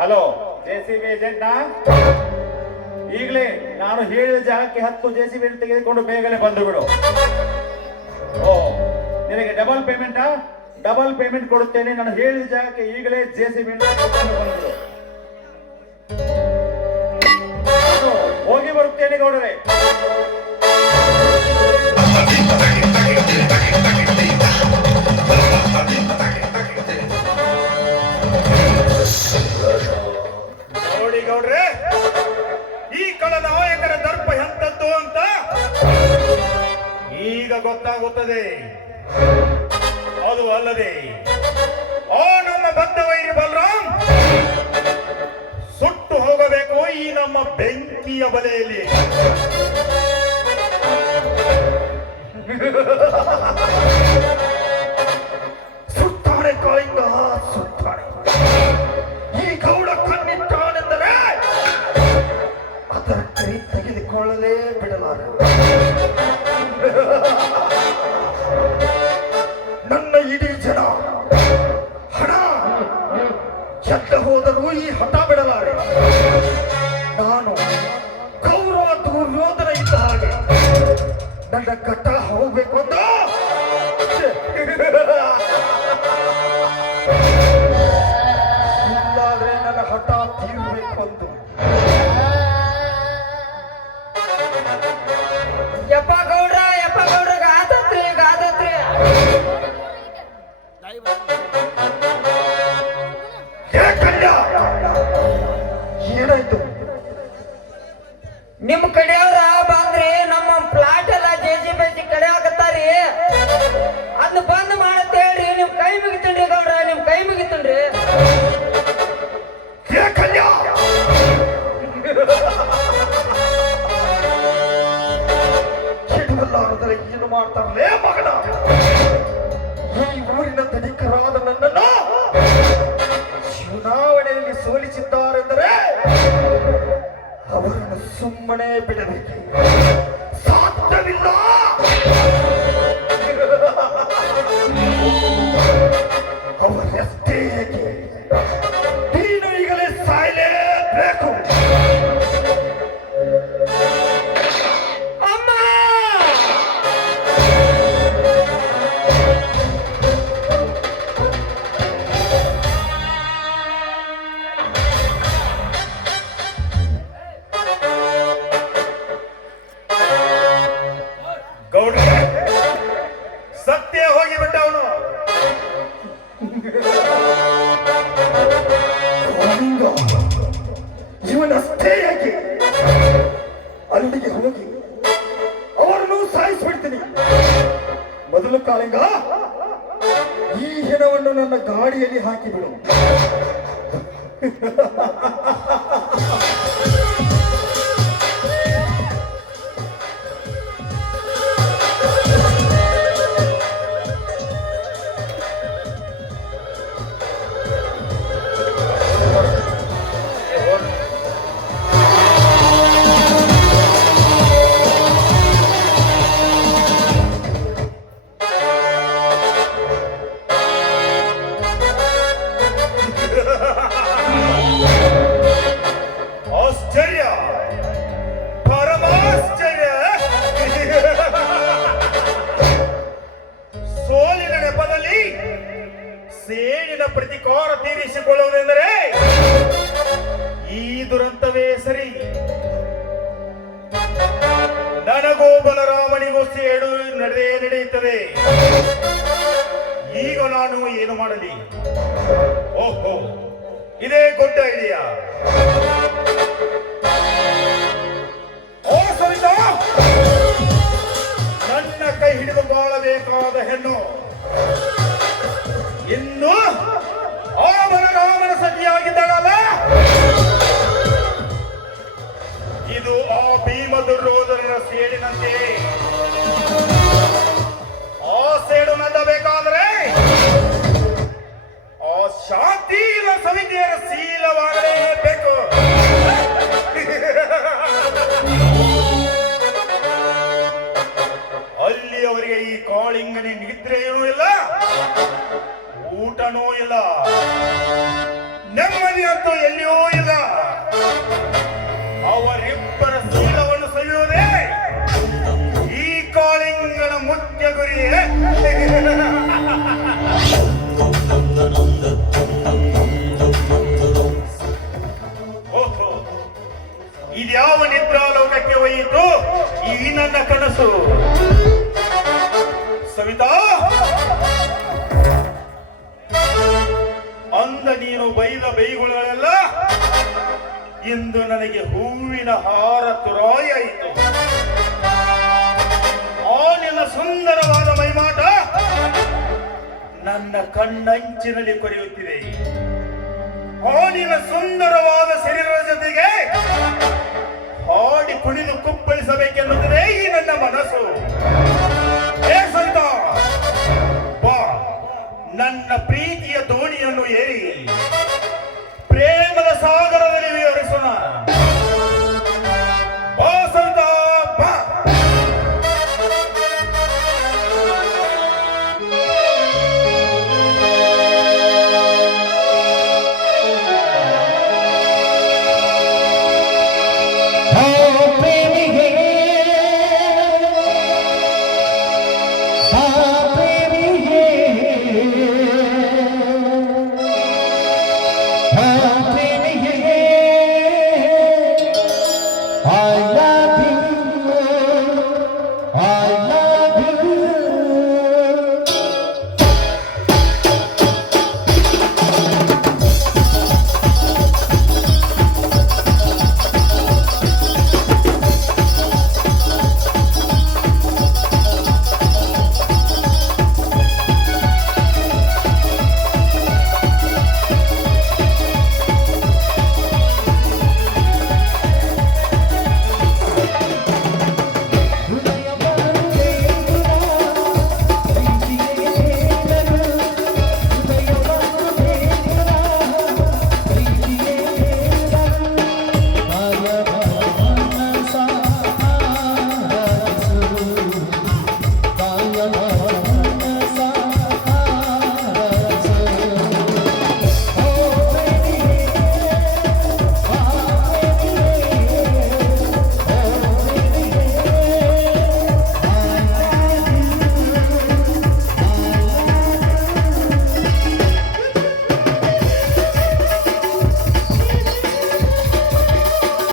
ಹಲೋ, ಜೆಸಿಬಿ ಏಜೆಂಟಾ? ಈಗಲೇ ನಾನು ಹೇಳಿದ ಜಾಗಕ್ಕೆ 10 ಜೆಸಿಬಿ ತೆಗೆದುಕೊಂಡು ಬೇಗನೆ ಬಂದು ಬಿಡು. ಓ, ನಿನಗೆ ಡಬಲ್ ಪೇಮೆಂಟಾ? ಡಬಲ್ ಪೇಮೆಂಟ್ ಕೊಡುತ್ತೇನೆ. ನಾನು ಹೇಳಿದ ಜಾಗಕ್ಕೆ ಈಗಲೇ ಜೆಸಿಬಿ ಬಂದು ಹೋಗಿ ಬರುತ್ತೇನೆ ಗೌಡರೇ. ನೋಡಿ ಗೌಡ್ರೆ, ಈ ಕಳ ನಾಯಕರ ದರ್ಪ ಎಂತದ್ದು ಅಂತ ಈಗ ಗೊತ್ತಾಗುತ್ತದೆ. ಅದು ಅಲ್ಲದೆ ಆ ನಮ್ಮ ಬದ್ಧ ವೈರಿ ಬಲರಾಮ್ ಸುಟ್ಟು ಹೋಗಬೇಕು ಈ ನಮ್ಮ ಬೆಂಕಿಯ ಬಲೆಯಲ್ಲಿ. ಸುತ್ತಾಳೆ ಕಾಳಿಂಗ, ಸುತ್ತಾಳೆ. ಈ ಗೌಡ ಕಣ್ಣಿಟ್ಟಾನೆಂದರೆ ಅದರ ಕೈ ತೆಗೆದುಕೊಳ್ಳಲೇ ಬಿಡಲಾರ. ನನ್ನ ಇಡೀ ಜನ ಹಣ ಎದ್ದ ಹೋದರೂ ಈ ಹಠ ಬಿಡಲಾರೆ. ನಾನು ಗೌರವ ದುರ್ಯೋಧನ ಇದ್ದ ಹಾಗೆ ನನ್ನ ಘಟ್ಟ ಹೋಗ್ಬೇಕು ಅಂತ ಇಲ್ಲಾದ್ರೆ ನನ್ನ ಹಠ ತೀರ್ಬೇಕು ಅಂತ. ಯಪ್ಪ ಗೌಡ್ರ ಗಾತತ್ರಿ ಏನಾಯ್ತು? ನಿಮ್ ಕಡೆಯವ್ರ ಬಂದ್ರೆ ನಮ್ಮ ಕೊಡಲಾರದರೆ ಏನು ಮಾಡ್ತಾರಲೇ ಮಗನ? ಈ ಊರಿನ ಧನಿಕರಾದ ನನ್ನನ್ನು ಚುನಾವಣೆಯಲ್ಲಿ ಸೋಲಿಸಿದ್ದಾರೆಂದರೆ ಅವರನ್ನು ಸುಮ್ಮನೆ ಬಿಡಬೇಕೆ? ಸಾಧ್ಯವಿಲ್ಲ. ಅವರಷ್ಟೇ ಏಕೆ, ನೀನು ಈಗಲೇ ಸಾಯಲೇಬೇಕು. ಗೌಡ್ರೆ, ಸತ್ಯ ಹೋಗಿಬಿಟ್ಟ ಅವನು. ಇವನಷ್ಟೇ ಯಾಕೆ, ಅಲ್ಲಿಗೆ ಹೋಗಿ ಅವರನ್ನು ಸಾಯಿಸ್ಬಿಡ್ತೀನಿ. ಮೊದಲು ಕಾಳಿಂಗ, ಈ ಹೆಣವನ್ನು ನನ್ನ ಗಾಡಿಯಲ್ಲಿ ಹಾಕಿಬಿಡು. ಆಶ್ಚರ್ಯ, ಪರಮಾಶ್ಚರ್ಯ. ಸೋಲಿನ ನೆಪದಲ್ಲಿ ಸೇಡಿನ ಪ್ರತಿಕಾರ ತೀರಿಸಿಕೊಳ್ಳುವುದೆಂದರೆ ಈ ದುರಂತವೇ ಸರಿ. ನನಗೋ ಬಲರಾಮನಿಗೂ ಸೇಡು ನಡೆಯುತ್ತದೆ. ಈಗ ನಾನು ಏನು ಮಾಡಲಿ? ಓಹೋ, ಇದೇ ಗುಡ್ ಐಡಿಯಾ. ಓ ಸವಿತಾ, ನನ್ನ ಕೈ ಹಿಡಿದು ಬಾಳಬೇಕಾದ ಹೆಣ್ಣು ಇನ್ನು ಆ ಬಲರಾಮನ ಸತಿಯಾಗಿದ್ದಾಳಲ್ಲ, ಇದು ಆ ಭೀಮ ದುರ್ಯೋಧನರ ಸೇಡಿನಂತೆ. ಆ ಸೇಡು ನಂದಬೇಕಾದರೆ ಆ ಶಾಂತಿಯ ಸಮಿತಿಯರ ಶೀಲವಾಗಲೇಬೇಕು. ಅಲ್ಲಿ ಅವರಿಗೆ ಈ ಕಾಳಿಂಗನ ನಿದ್ರೆಯೂ ಇಲ್ಲ, ಊಟನೂ ಇಲ್ಲ, ನೆಮ್ಮದಿ ಅಂತೂ ಎಲ್ಲಿಯೂ ಇಲ್ಲ. ಅವರಿಬ್ಬರ ಶೀಲವನ್ನು ಸವಿಯುವುದೇ ಈ ಕಾಳಿಂಗನ ಮುಖ್ಯ ಗುರಿಯೇ. ಓಹೋ, ಇದ್ಯಾವ ನಿದ್ರಾಲೋಕಕ್ಕೆ ಒಯ್ಯಿತು ಈ ನನ್ನ ಕನಸು? ಸವಿತಾ, ಅಂದ ನೀನು ಬೈದ ಬೈಗುಳಗಳೆಲ್ಲ ಇಂದು ನನಗೆ ಹೂವಿನ ಹಾರ ತುರಾಯಿತು. ಆ ನಿನ್ನ ಸುಂದರವಾದ ಮೈಮಾಟ ನನ್ನ ಕಣ್ಣಂಚಿನಲ್ಲಿ ಕೊರೆಯುತ್ತಿದೆ. ಆ ನಿನ್ನ ಸುಂದರವಾದ ಶರೀರದ ಜೊತೆಗೆ ಹಾಡಿ ಕುಣಿದು ಕುಪ್ಪಳಿಸಬೇಕೆನ್ನುತ್ತದೆ ಈ ನನ್ನ